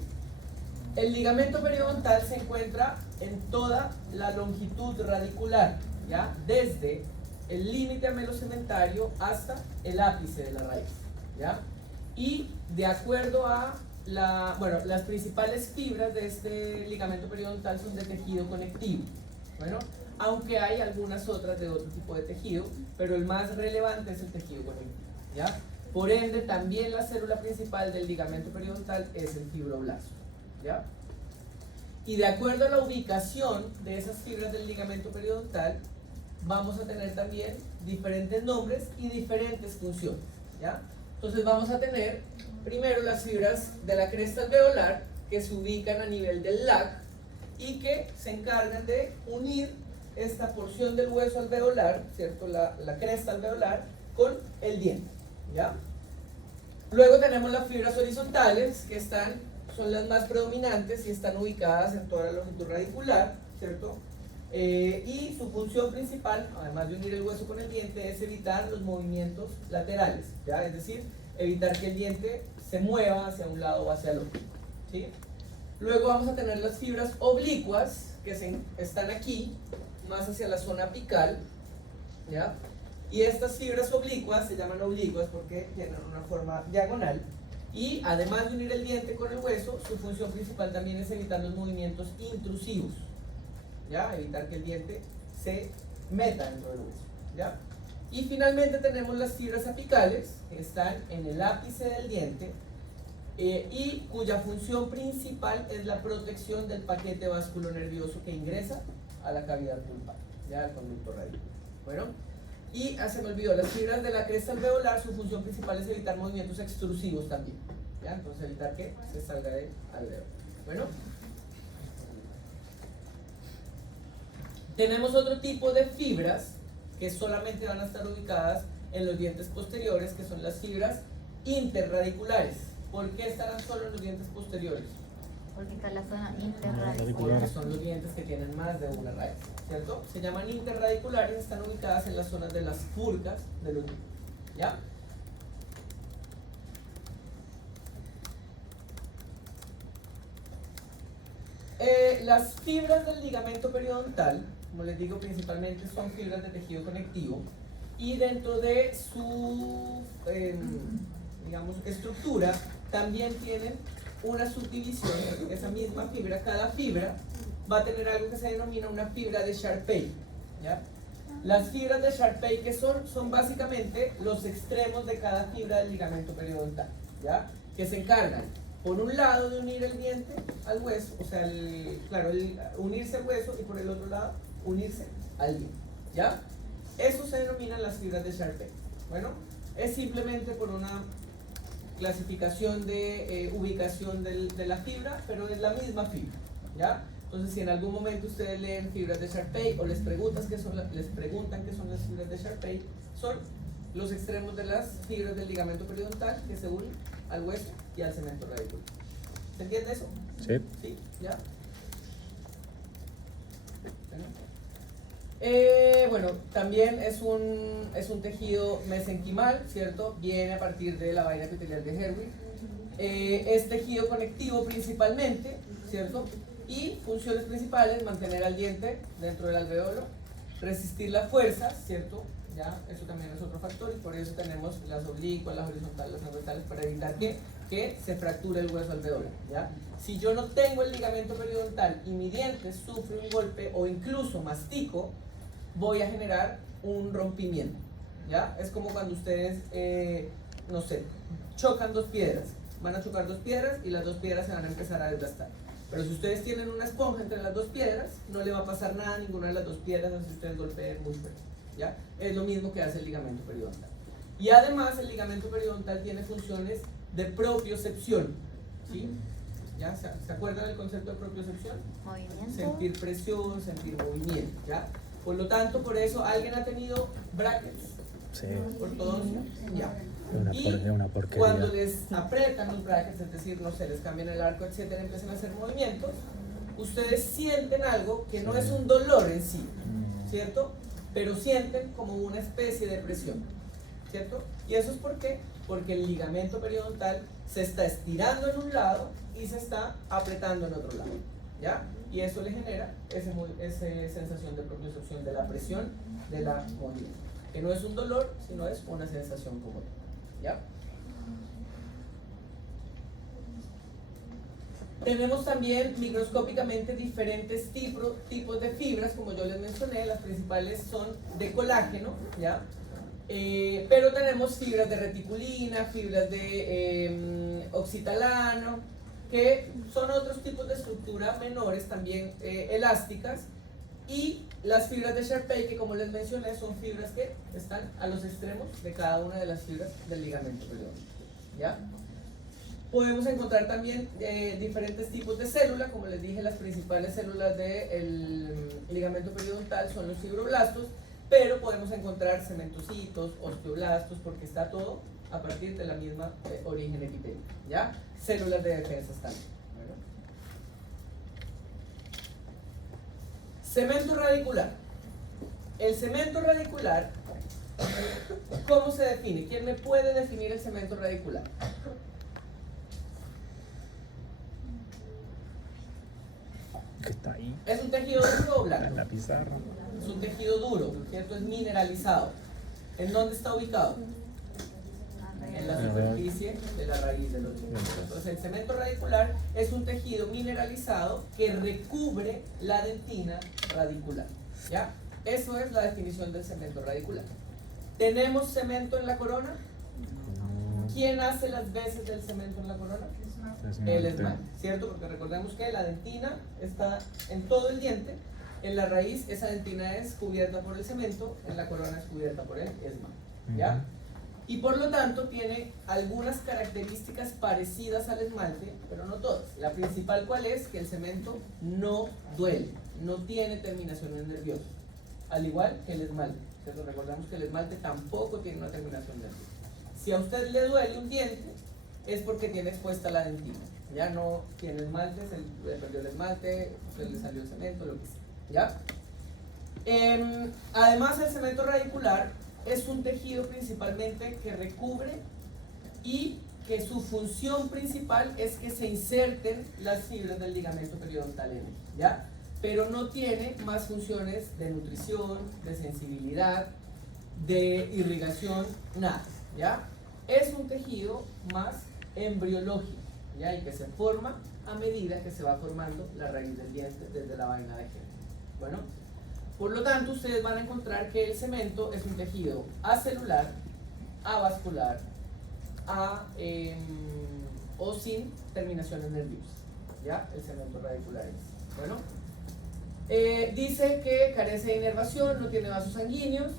El ligamento periodontal se encuentra en toda la longitud radicular, ¿ya? Desde el límite amelocementario hasta el ápice de la raíz, ¿ya? Y de acuerdo a las principales fibras de este ligamento periodontal son de tejido conectivo, bueno, aunque hay algunas otras de otro tipo de tejido, pero el más relevante es el tejido conectivo, ¿ya? Por ende, también la célula principal del ligamento periodontal es el fibroblasto, ¿ya? Y de acuerdo a la ubicación de esas fibras del ligamento periodontal, vamos a tener también diferentes nombres y diferentes funciones, ¿ya? Entonces vamos a tener primero las fibras de la cresta alveolar, que se ubican a nivel del LAC y que se encargan de unir esta porción del hueso alveolar, ¿cierto? La cresta alveolar con el diente, ¿ya? Luego tenemos las fibras horizontales, que son las más predominantes y están ubicadas en toda la longitud radicular, ¿cierto? Y su función principal, además de unir el hueso con el diente, es evitar los movimientos laterales, ¿ya? Es decir, evitar que el diente se mueva hacia un lado o hacia el otro, ¿sí? Luego vamos a tener las fibras oblicuas, que están aquí, más hacia la zona apical, ¿ya? Y estas fibras oblicuas se llaman oblicuas porque tienen una forma diagonal. Y además de unir el diente con el hueso, su función principal también es evitar los movimientos intrusivos, ¿ya? Evitar que el diente se meta dentro del hueso, ¿ya? Y finalmente tenemos las fibras apicales, que están en el ápice del diente y cuya función principal es la protección del paquete vasculonervioso que ingresa a la cavidad pulpar, ¿ya? Al conducto radicular. Bueno, y se me olvidó, las fibras de la cresta alveolar, su función principal es evitar movimientos extrusivos también, ¿ya? Entonces evitar que se salga de alveolo. Bueno, tenemos otro tipo de fibras que solamente van a estar ubicadas en los dientes posteriores, que son las fibras interradiculares. ¿Por qué estarán solo en los dientes posteriores? Porque está la zona interradicular. Porque son los dientes que tienen más de una raíz, ¿cierto? Se llaman interradiculares, están ubicadas en las zonas de las furcas de los dientes, ¿ya? Las fibras del ligamento periodontal, como les digo, principalmente son fibras de tejido conectivo y dentro de su, digamos, estructura también tienen una subdivisión. Esa misma fibra, cada fibra va a tener algo que se denomina una fibra de Sharpey, ¿ya? Las fibras de Sharpey, que son básicamente los extremos de cada fibra del ligamento periodontal, ¿ya? Que se encargan, por un lado, de unir el diente al hueso, o sea, unirse al hueso, y por el otro lado, unirse al diente, ¿ya? Eso se denominan las fibras de Sharpey. Bueno, es simplemente por una clasificación de ubicación de la fibra, pero es la misma fibra, ¿ya? Entonces, si en algún momento ustedes leen fibras de Sharpey o les preguntan qué son las fibras de Sharpey, son los extremos de las fibras del ligamento periodontal que se unen al hueso y al cemento radicular. ¿Se entiende eso? Sí. ¿Sí? ¿Ya? Bueno, también es un tejido mesenquimal, ¿cierto? Viene a partir de la vaina epitelial de Herwig. Es tejido conectivo principalmente, ¿cierto? Y funciones principales: mantener al diente dentro del alveolo, resistir las fuerzas, ¿cierto? ¿Ya? Eso también es otro factor, y por eso tenemos las oblicuas, las horizontales, las transversales, para evitar que se fracture el hueso alveolar, ¿ya? Si yo no tengo el ligamento periodontal y mi diente sufre un golpe o incluso mastico, voy a generar un rompimiento, ¿ya? Es como cuando ustedes, no sé, chocan dos piedras. Van a chocar dos piedras y las dos piedras se van a empezar a desgastar. Pero si ustedes tienen una esponja entre las dos piedras, no le va a pasar nada a ninguna de las dos piedras si ustedes golpeen muy fuerte, ¿ya? Es lo mismo que hace el ligamento periodontal. Y además el ligamento periodontal tiene funciones de propiocepción, ¿sí? ¿Ya? ¿Se acuerdan del concepto de propiocepción? Movimiento. Sentir presión, sentir movimiento, ¿ya? Por lo tanto, por eso, ¿alguien ha tenido brackets? Sí. Ortodoncia, ya. Es una porquería. Cuando les aprietan los brackets, es decir, no sé, les cambian el arco, etcétera, empiezan a hacer movimientos, ustedes sienten algo que no es un dolor en sí, ¿cierto? Pero sienten como una especie de presión, ¿cierto? ¿Y eso es por qué? Porque el ligamento periodontal se está estirando en un lado y se está apretando en otro lado, ¿ya? Y eso le genera esa sensación de propiocepción, de la presión de la movimiento. que no es un dolor, sino es una sensación como tal, ¿ya? Tenemos también microscópicamente diferentes tipos de fibras, como yo les mencioné, las principales son de colágeno, ¿ya? Pero tenemos fibras de reticulina, fibras de oxitalano, que son otros tipos de estructura menores, también elásticas, y las fibras de Sharpey, que como les mencioné, son fibras que están a los extremos de cada una de las fibras del ligamento periodontal, ¿ya? Podemos encontrar también diferentes tipos de células, como les dije, las principales células del ligamento periodontal son los fibroblastos, pero podemos encontrar cementocitos, osteoblastos, porque está todo a partir de la misma origen epitelial, ¿ya? Células de defensas también. ¿Bueno? Cemento radicular. El cemento radicular, ¿cómo se define? ¿Quién me puede definir el cemento radicular? Que está ahí, ¿Es un tejido duro o blanco? en la pizarra. Es un tejido duro, ¿cierto? Es mineralizado. ¿En dónde está ubicado? En la superficie de la raíz de los dientes. Entonces, el cemento radicular es un tejido mineralizado que recubre la dentina radicular, ¿ya? Eso es la definición del cemento radicular. ¿Tenemos cemento en la corona? ¿Quién hace las veces del cemento en la corona? El esmalte, ¿cierto? Porque recordemos que la dentina está en todo el diente, en la raíz esa dentina es cubierta por el cemento, en la corona es cubierta por el esmalte, ¿ya? Y por lo tanto tiene algunas características parecidas al esmalte, pero no todas. La principal, ¿cuál es? Que el cemento no duele, no tiene terminaciones nerviosas, al igual que el esmalte, ¿cierto? Recordemos que el esmalte tampoco tiene una terminación nerviosa. Si a usted le duele un diente, es porque tiene expuesta la dentina, ya no tiene esmalte, se le perdió el esmalte, se le salió el cemento, lo que sea, ¿ya? Además, el cemento radicular es un tejido principalmente que recubre y que su función principal es que se inserten las fibras del ligamento periodontal en él, ¿ya? Pero no tiene más funciones de nutrición, de sensibilidad, de irrigación, nada, ¿ya? Es un tejido más embriológico, ¿ya? Y que se forma a medida que se va formando la raíz del diente desde la vaina de género. Bueno, por lo tanto, ustedes van a encontrar que el cemento es un tejido acelular, avascular, o sin terminaciones nerviosas, ¿ya? El cemento radicular es. Bueno, dice que carece de inervación, no tiene vasos sanguíneos,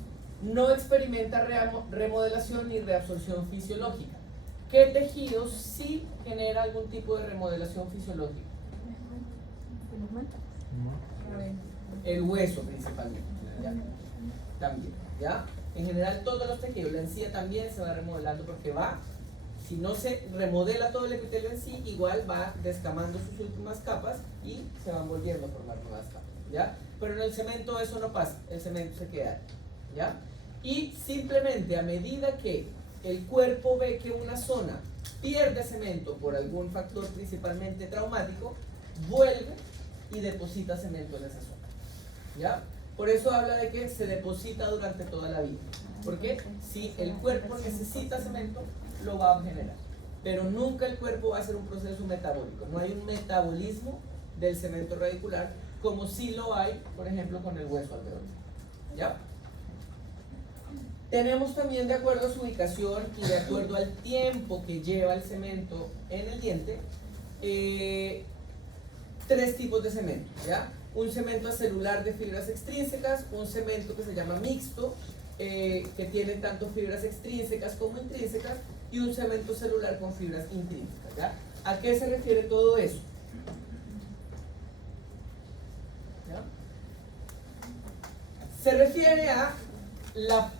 no experimenta remodelación ni reabsorción fisiológica. ¿Qué tejido sí genera algún tipo de remodelación fisiológica? El hueso principalmente, ¿ya? También, ¿ya? En general todos los tejidos, la encía también se va remodelando porque va, si no se remodela todo el epitelio en sí, igual va descamando sus últimas capas y se van volviendo a formar nuevas capas, ¿ya? Pero en el cemento eso no pasa, el cemento se queda, ¿ya? Y simplemente a medida que el cuerpo ve que una zona pierde cemento por algún factor principalmente traumático, vuelve y deposita cemento en esa zona, ¿ya? Por eso habla de que se deposita durante toda la vida, porque si el cuerpo necesita cemento, lo va a generar, pero nunca el cuerpo va a hacer un proceso metabólico, no hay un metabolismo del cemento radicular como sí lo hay, por ejemplo, con el hueso alveolar, ¿ya? Tenemos también, de acuerdo a su ubicación y de acuerdo al tiempo que lleva el cemento en el diente, tres tipos de cemento, ¿ya? Un cemento acelular de fibras extrínsecas, un cemento que se llama mixto, que tiene tanto fibras extrínsecas como intrínsecas, y un cemento celular con fibras intrínsecas, ¿ya? ¿A qué se refiere todo eso? ¿Ya? Se refiere a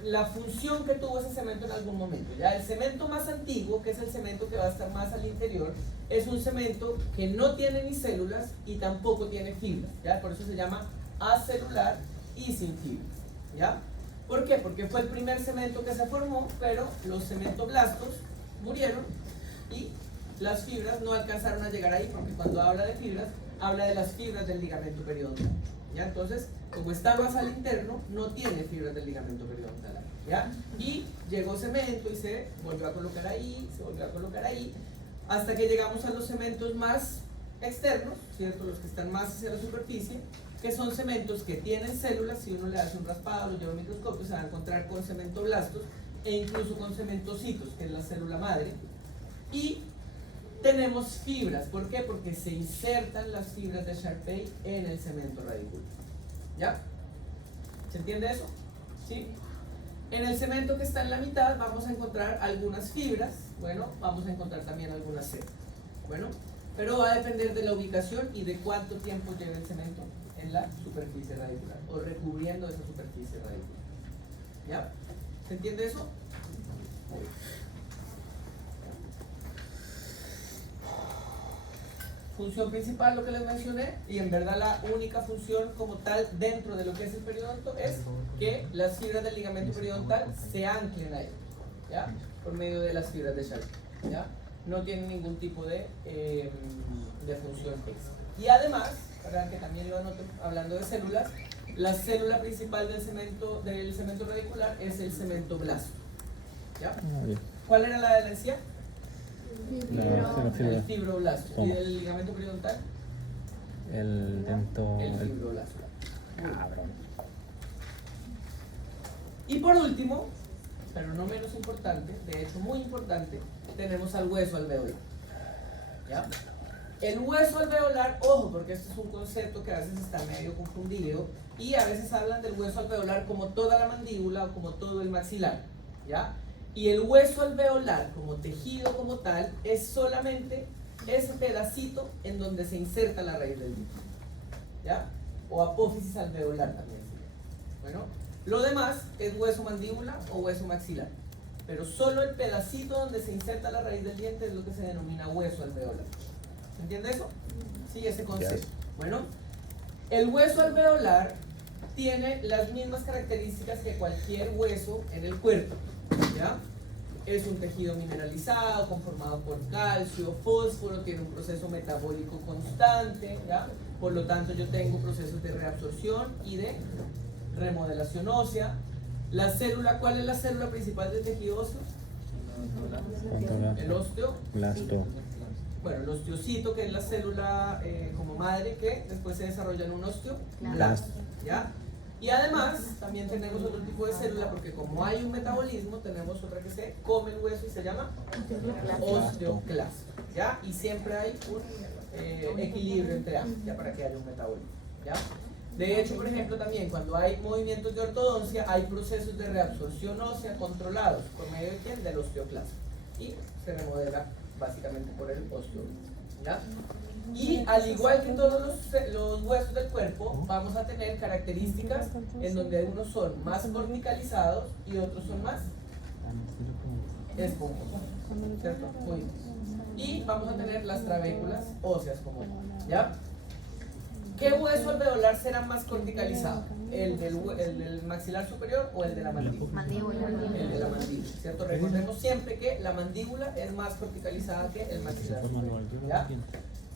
la función que tuvo ese cemento en algún momento, ¿ya? El cemento más antiguo, que es el cemento que va a estar más al interior, es un cemento que no tiene ni células y tampoco tiene fibras, ¿ya? Por eso se llama acelular y sin fibras, ¿ya? ¿Por qué? Porque fue el primer cemento que se formó, pero los cementoblastos murieron y las fibras no alcanzaron a llegar ahí, porque cuando habla de fibras, habla de las fibras del ligamento periodontal, ¿ya? Entonces, como está más al interno, no tiene fibras del ligamento periodontal. ¿ya? Y llegó cemento y se volvió a colocar ahí, se volvió a colocar ahí, hasta que llegamos a los cementos más externos, ¿cierto? Los que están más hacia la superficie, que son cementos que tienen células. Si uno le hace un raspado, lo lleva al microscopio, se va a encontrar con cementoblastos e incluso con cementocitos, que es la célula madre. Y tenemos fibras. ¿Por qué? Porque se insertan las fibras de Sharpey en el cemento radicular. ¿Ya? ¿Se entiende eso? ¿Sí? En el cemento que está en la mitad vamos a encontrar algunas fibras. Bueno, vamos a encontrar también algunas setas. Bueno, pero va a depender de la ubicación y de cuánto tiempo lleve el cemento en la superficie radicular o recubriendo esa superficie radicular. ¿Ya? ¿Se entiende eso? Función principal, lo que les mencioné, y en verdad la única función como tal dentro de lo que es el periodonto es que las fibras del ligamento periodontal se anclen ahí, ¿ya? Por medio de las fibras de Sharpey, ¿ya? No tienen ningún tipo de función extra. Y además, para que también lo anoten, hablando de células, la célula principal del cemento radicular es el cemento blasto, ¿ya? ¿Cuál era la de la encía? El fibroblasto. ¿Y del ligamento periodontal? El dento. El fibroblasto. Cabrón. Y por último, pero no menos importante, de hecho muy importante, tenemos al hueso alveolar. ¿Ya? El hueso alveolar, ojo, porque este es un concepto que a veces está medio confundido y a veces hablan del hueso alveolar como toda la mandíbula o como todo el maxilar, ¿ya? Y el hueso alveolar como tejido como tal es solamente ese pedacito en donde se inserta la raíz del diente, ¿ya? O apófisis alveolar también. Bueno, lo demás es hueso mandíbula o hueso maxilar, pero solo el pedacito donde se inserta la raíz del diente es lo que se denomina hueso alveolar. ¿Se entiende eso? Sí, ese concepto. Bueno, el hueso alveolar tiene las mismas características que cualquier hueso en el cuerpo, ¿ya? Es un tejido mineralizado, conformado por calcio, fósforo, tiene un proceso metabólico constante, ¿ya? Por lo tanto yo tengo procesos de reabsorción y de remodelación ósea. La célula, ¿cuál es la célula principal del tejido óseo? El osteoblasto. Bueno, el osteocito, que es la célula como madre, que después se desarrolla en un osteoblasto, ¿ya? Y además también tenemos otro tipo de célula, porque como hay un metabolismo, tenemos otra que se come el hueso y se llama osteoclasto, ¿ya? Y siempre hay un equilibrio entre ambos, ya, para que haya un metabolismo, ¿ya? De hecho, por ejemplo, también cuando hay movimientos de ortodoncia, hay procesos de reabsorción ósea controlados por medio de ¿quién? Del osteoclasto, y se remodela básicamente por el osteoblasto, ¿ya? Y al igual que todos los huesos del cuerpo, vamos a tener características en donde unos son más corticalizados y otros son más esponjosos, ¿cierto? Muy bien. Y vamos a tener las trabéculas óseas como ¿ya? ¿Qué hueso alveolar será más corticalizado? ¿El del maxilar superior o el de la mandíbula? El de la mandíbula, ¿cierto? Recordemos siempre que la mandíbula es más corticalizada que el maxilar superior, ¿ya?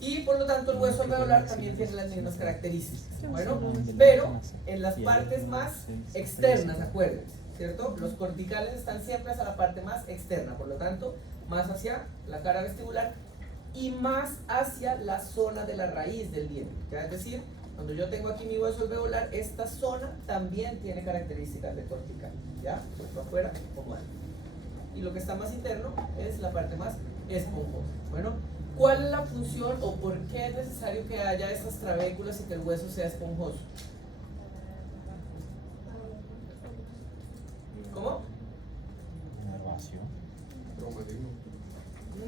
Y por lo tanto el hueso alveolar también tiene las mismas características. Bueno, pero en las partes más externas, acuérdense, ¿cierto? Los corticales están siempre hacia la parte más externa, por lo tanto, más hacia la cara vestibular y más hacia la zona de la raíz del diente. ¿Ya? Es decir, cuando yo tengo aquí mi hueso alveolar, esta zona también tiene características de cortical, ¿ya? Tanto afuera como adentro. Y lo que está más interno es la parte más esponjosa. Bueno, ¿cuál es la función o por qué es necesario que haya estas trabéculas y que el hueso sea esponjoso? ¿Cómo?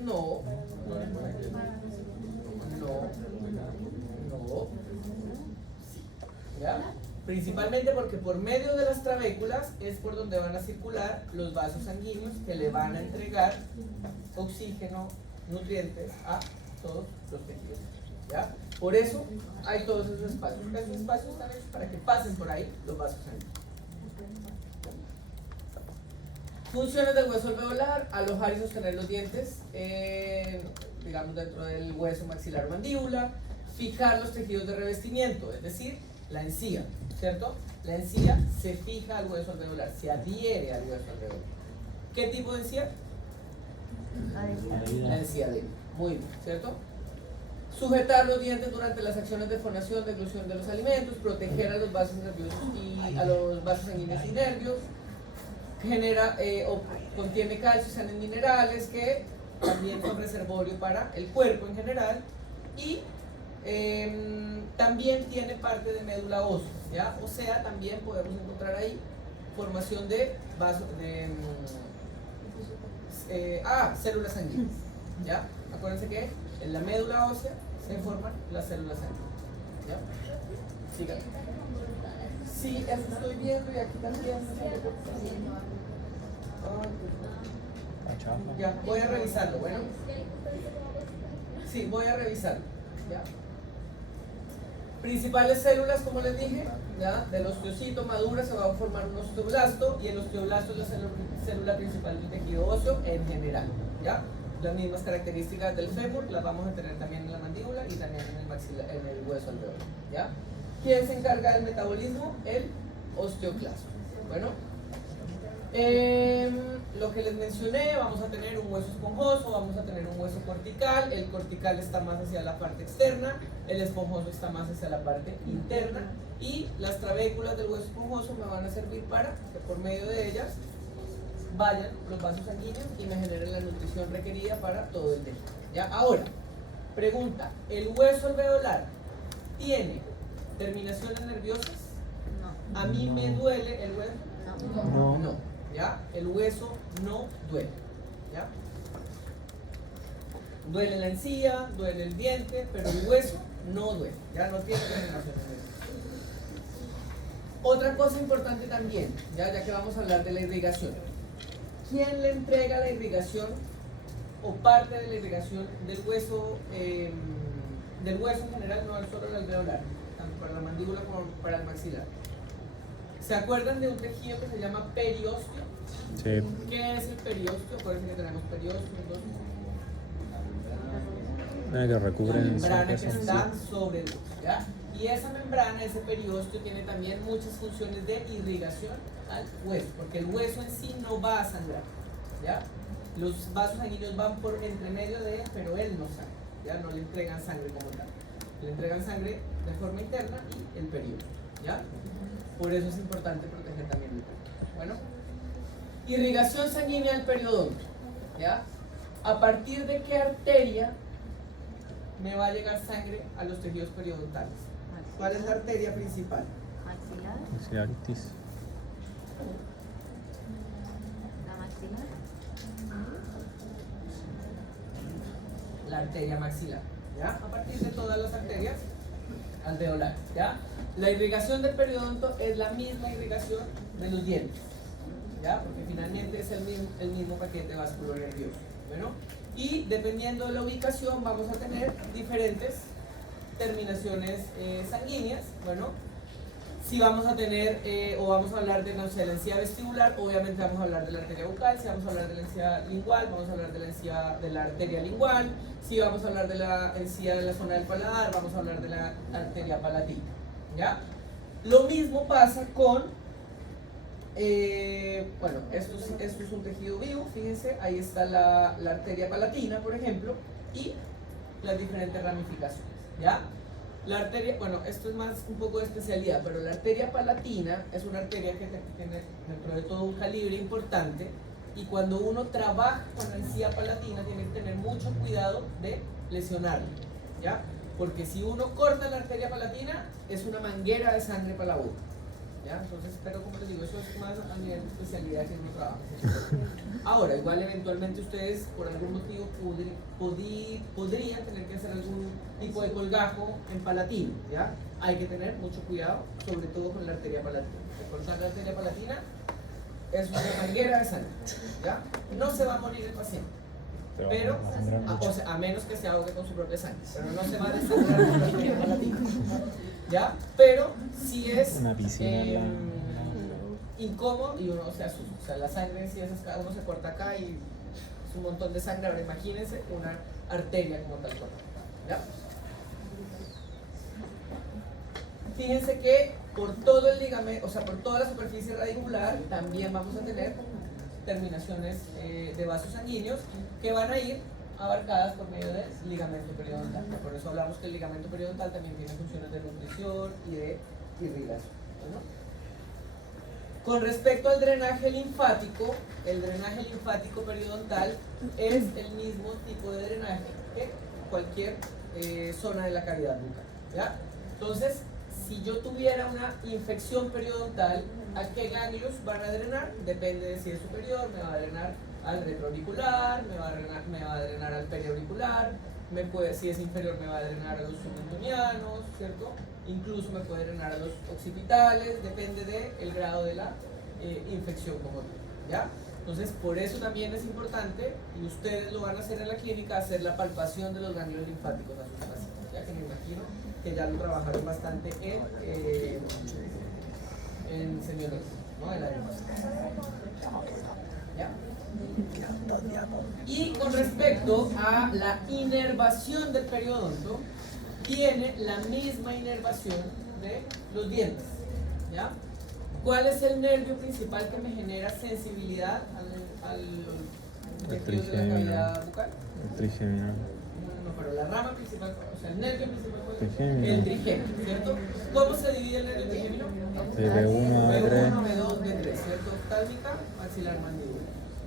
No, sí. ¿Ya? Principalmente porque por medio de las trabéculas es por donde van a circular los vasos sanguíneos que le van a entregar oxígeno, nutrientes a todos los tejidos, ¿ya? Por eso hay todos esos espacios. Esos espacios están hechos para que pasen por ahí los vasos sanguíneos. Funciones del hueso alveolar: alojar y sostener los dientes, digamos dentro del hueso maxilar o mandíbula, fijar los tejidos de revestimiento, es decir, la encía, ¿cierto? La encía se fija al hueso alveolar, se adhiere al hueso alveolar. ¿Qué tipo de encía? La encía débil. Muy bien, ¿cierto? Sujetar los dientes durante las acciones de fonación, deglución de los alimentos, proteger a los vasos nerviosos y a los vasos sanguíneos y nervios, genera o contiene calcio y sales minerales que también son reservorio para el cuerpo en general y también tiene parte de médula ósea, ¿ya? O sea, también podemos encontrar ahí formación de vasos de células sanguíneas, ¿ya? Acuérdense que en la médula ósea se forman las células sanguíneas, ¿ya? Síganme. Sí, eso estoy viendo y aquí también. Ya, voy a revisarlo, bueno. Sí, voy a revisarlo, ¿ya? Principales células, como les dije, ¿ya? Del osteocito madura se va a formar un osteoblasto y el osteoblasto es la célula principal del tejido óseo en general, ¿ya? Las mismas características del fémur las vamos a tener también en la mandíbula y también en el maxilar, en el hueso alveolar, ¿ya? ¿Quién se encarga del metabolismo? El osteoclasto. Bueno, lo que les mencioné, vamos a tener un hueso esponjoso, vamos a tener un hueso cortical. El cortical está más hacia la parte externa, el esponjoso está más hacia la parte interna y las trabéculas del hueso esponjoso me van a servir para que por medio de ellas vayan los vasos sanguíneos y me generen la nutrición requerida para todo el tejido. ¿Ya? Ahora, pregunta, ¿el hueso alveolar tiene terminaciones nerviosas? No. ¿A mí me duele el hueso? No. No, ¿ya? El hueso no duele, ¿ya? Duele la encía, duele el diente, pero el hueso no duele, ya no tiene terminaciones nerviosas. Otra cosa importante también, ya que vamos a hablar de la irrigación. ¿Quién le entrega la irrigación o parte de la irrigación del hueso en general, no solo el alveolar, tanto para la mandíbula como para el maxilar? ¿Se acuerdan de un tejido que se llama periósteo? Sí. ¿Qué es el periósteo? Acuérdense que tenemos periósteo, Nada que la recubren membrana que siempre está sobre el hueso, ¿ya? Y esa membrana, ese periósteo, tiene también muchas funciones de irrigación al hueso, porque el hueso en sí no va a sangrar, ¿ya? Los vasos sanguíneos van por entre medio de él, pero él no sangra, ¿ya? No le entregan sangre como tal, le entregan sangre de forma interna y el periósteo, ¿ya? Por eso es importante proteger también el periósteo. Bueno, irrigación sanguínea al periodonto, ¿ya? ¿A partir de qué arteria me va a llegar sangre a los tejidos periodontales? ¿Cuál es la arteria principal? Maxilar. Maxilaritis. La maxilar. La arteria maxilar, ¿ya? A partir de todas las arterias alveolares, ¿ya? La irrigación del periodonto es la misma irrigación de los dientes, ¿ya? Porque finalmente es el mismo paquete vascular nervioso. Bueno, y dependiendo de la ubicación vamos a tener diferentes terminaciones sanguíneas. Bueno, si vamos a tener o vamos a hablar de, no sé, la encía vestibular, obviamente vamos a hablar de la arteria bucal. Si vamos a hablar de la encía lingual, vamos a hablar de la encía de la arteria lingual. Si vamos a hablar de la encía de la zona del paladar, vamos a hablar de la arteria palatina, ¿ya? Lo mismo pasa con bueno, esto es un tejido vivo, fíjense, ahí está la arteria palatina, por ejemplo, y las diferentes ramificaciones, ¿ya? La arteria, bueno, esto es más un poco de especialidad, pero la arteria palatina es una arteria que tiene dentro de todo un calibre importante, y cuando uno trabaja con la encía palatina tiene que tener mucho cuidado de lesionarla, ¿ya? Porque si uno corta la arteria palatina es una manguera de sangre para la boca, ¿ya? Entonces, pero como les digo, eso es más a nivel de especialidad que uno trabaja. Ahora, igual eventualmente ustedes por algún motivo podrían tener que hacer algún tipo de colgajo en palatino, ¿ya? Hay que tener mucho cuidado, sobre todo con la arteria palatina. Cortar la arteria palatina es una manguera de sangre, ¿ya? No se va a morir el paciente, pero o sea, a menos que se ahogue con su propia sangre, pero no se va a desangrar con la arteria palatina, ¿ya? Pero sí es una piscina. incómodo y uno se asusta. O sea, la sangre, si uno se corta acá y es un montón de sangre, ahora imagínense una arteria como tal cortada, ¿ya? Fíjense que por todo el ligamento, o sea, por toda la superficie radicular, también vamos a tener terminaciones de vasos sanguíneos que van a ir abarcadas por medio del ligamento periodontal. Por eso hablamos que el ligamento periodontal también tiene funciones de nutrición y de irrigación, ¿no? Con respecto al drenaje linfático, el drenaje linfático periodontal es el mismo tipo de drenaje que cualquier zona de la cavidad bucal, ¿ya? Entonces, si yo tuviera una infección periodontal, ¿a qué ganglios van a drenar? Depende de si es superior, me va a drenar al retroauricular, me va a drenar al periauricular, si es inferior me va a drenar a los submentonianos, ¿cierto? Incluso me puede drenar a los occipitales, depende del grado de la infección como tal, ¿ya? Entonces, por eso también es importante, y ustedes lo van a hacer en la clínica, hacer la palpación de los ganglios linfáticos a sus pacientes, ya que me imagino que ya lo trabajaron bastante en semiosis, ¿no? El área pasada. ¿Ya? Y con respecto a la inervación del periodonto, tiene la misma inervación de los dientes, ¿ya? ¿Cuál es el nervio principal que me genera sensibilidad al tejido de la cavidad bucal? El trigémino. No, pero la rama principal, o sea, el nervio principal, ¿cuál es? Trigémino. El trigémino, ¿cierto? ¿Cómo se divide el nervio trigémino? De B1 a B3. B1, B2, B3, ¿cierto? Oftálmica, maxilar, mandíbula,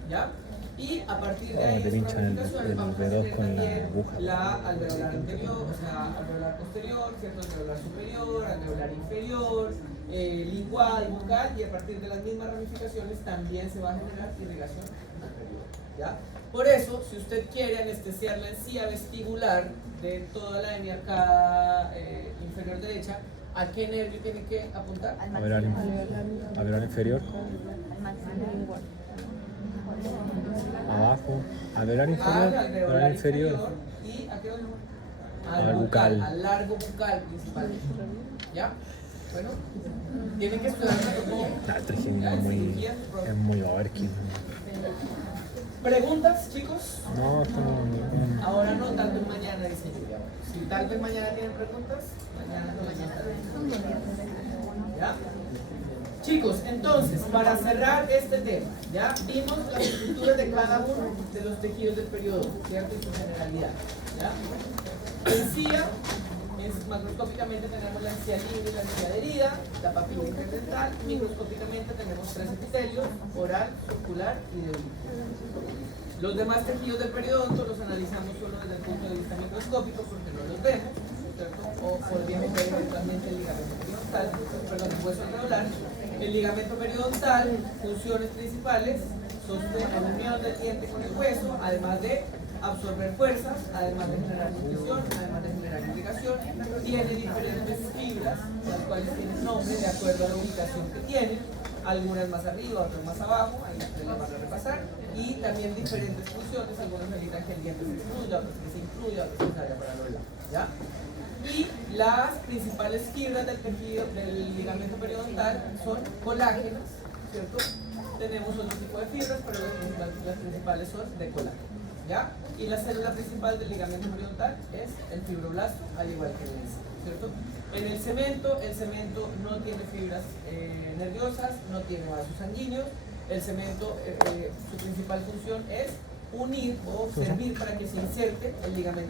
¿ya? Y a partir de ahí, te pinchan el vamos a B2 tener con la también aguja. la alveolar anterior, o sea, alveolar posterior, ¿cierto? Alveolar superior, alveolar inferior, lingual, bucal, y a partir de las mismas ramificaciones también se va a generar irrigación anterior, ¿ya? Por eso, si usted quiere anestesiar la encía vestibular de toda la hernia arcada inferior derecha, ¿a qué nervio tiene que apuntar? Al Alveolar inferior. Al maxilar. Abajo. Alveolar inferior. Alveolar inferior. ¿Y a qué otro? Al bucal. Al largo bucal principal. ¿Ya? Bueno, tienen que estudiar anatomía. El trigémino es muy overkill. ¿Preguntas, chicos? No, estamos bien. Ahora no, tal vez mañana, dice Julia. Si tal vez mañana tienen preguntas, mañana ¿ya? Chicos, entonces, para cerrar este tema, ya vimos las estructuras de cada uno de los tejidos del periodo, ¿cierto? En su generalidad, ¿ya? Encía, macroscópicamente tenemos la encía libre y la encía adherida, la papila interdental, microscópicamente tenemos tres epitelios, oral, circular y de oído. Los demás tejidos del periodonto los analizamos solo desde el punto de vista microscópico porque no los vemos, ¿cierto? O podríamos ver eventualmente el ligamento periodontal, perdón, el hueso alveolar. El ligamento periodontal, funciones principales, sostiene la unión del diente con el hueso, además de absorber fuerzas, además de generar nutrición, además de generar irrigación. Tiene diferentes fibras, las cuales tienen nombre de acuerdo a la ubicación que tienen, algunas más arriba, otras más abajo, ahí ustedes las van a repasar, y también diferentes funciones, algunos evitan que el diente se excluya, otros que se incluya, otros que se vaya para los lados, ¿ya? Y las principales fibras del tejido del ligamento periodontal son colágenos, ¿cierto? Tenemos otro tipo de fibras, pero las principales son de colágeno, ¿ya? Y la célula principal del ligamento periodontal es el fibroblasto, al igual que el enzima, ¿cierto? En el cemento no tiene fibras nerviosas, no tiene vasos sanguíneos. El cemento, su principal función es unir o servir para que se inserte el ligamento